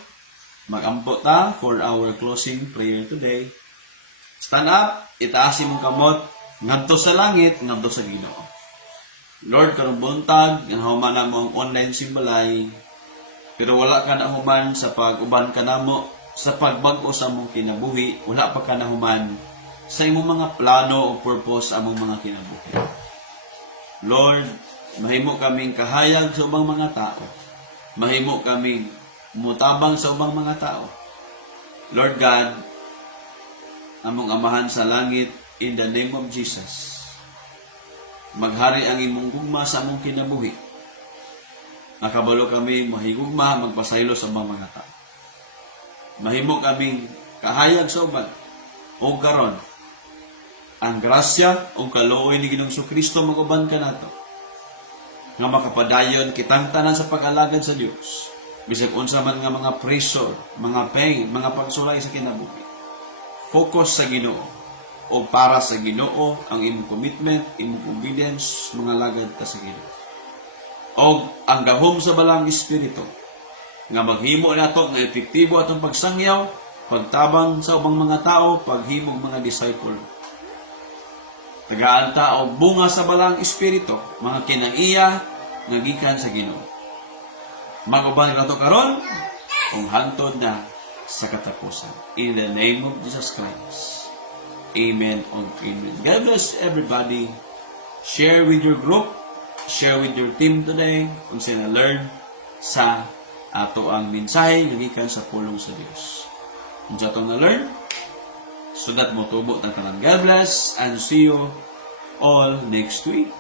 Magampo ta for our closing prayer today. Stand up, itaas imong kamot ngadto sa langit, ngadto sa Ginoo. Lord, karong buntag nga human na mo ang online simbalay. Pero wala ka na human sa pag-uban ka namo sa pagbag-o sa among kinabuhi, wala pa ka nahuman sa imong mga plano o purpose sa among mga kinabuhi. Lord, mahimo kaming kahayag sa ubang mga tao. Mahimo kaming mutabang sa ubang mga tao. Lord God, among Amahan sa langit, in the name of Jesus, maghari ang imong gugma sa among kinabuhi. Nakabalo kami mahigugma, magpasaylo sa mga tao. Mahimo kaming kahayag sa uban o karon ang grasya o kaluoy ni Ginoong Kristo maguban ka nato nga makapadayon kitang tanan sa pag-alagad sa Dios bisag unsa man nga mga pressure, mga pain, mga pagsulay sa kinabuhi. Focus sa Ginoo o para sa Ginoo ang imong commitment, imong obedience, mga lagad ka sa Ginoo. O ang gahom sa balang espiritu nga maghimo nato nga epektibo atong pagsangyaw, pagtabang sa ubang mga tao, paghimog mga disciple. Tagaan ta og bunga sa balang espiritu, mga kinang-iya nga gikan sa Ginoo. Maguban nato karon kung hangtod na sa katapusan. In the name of Jesus Christ. Amen and amen. God bless everybody. Share with your group. Share with your team today kung sino learn sa ato ang mensahe nga gikan sa pulong sa Dios. Kung sa na learn, so that mo tubo ng tanan. God bless and see you all next week.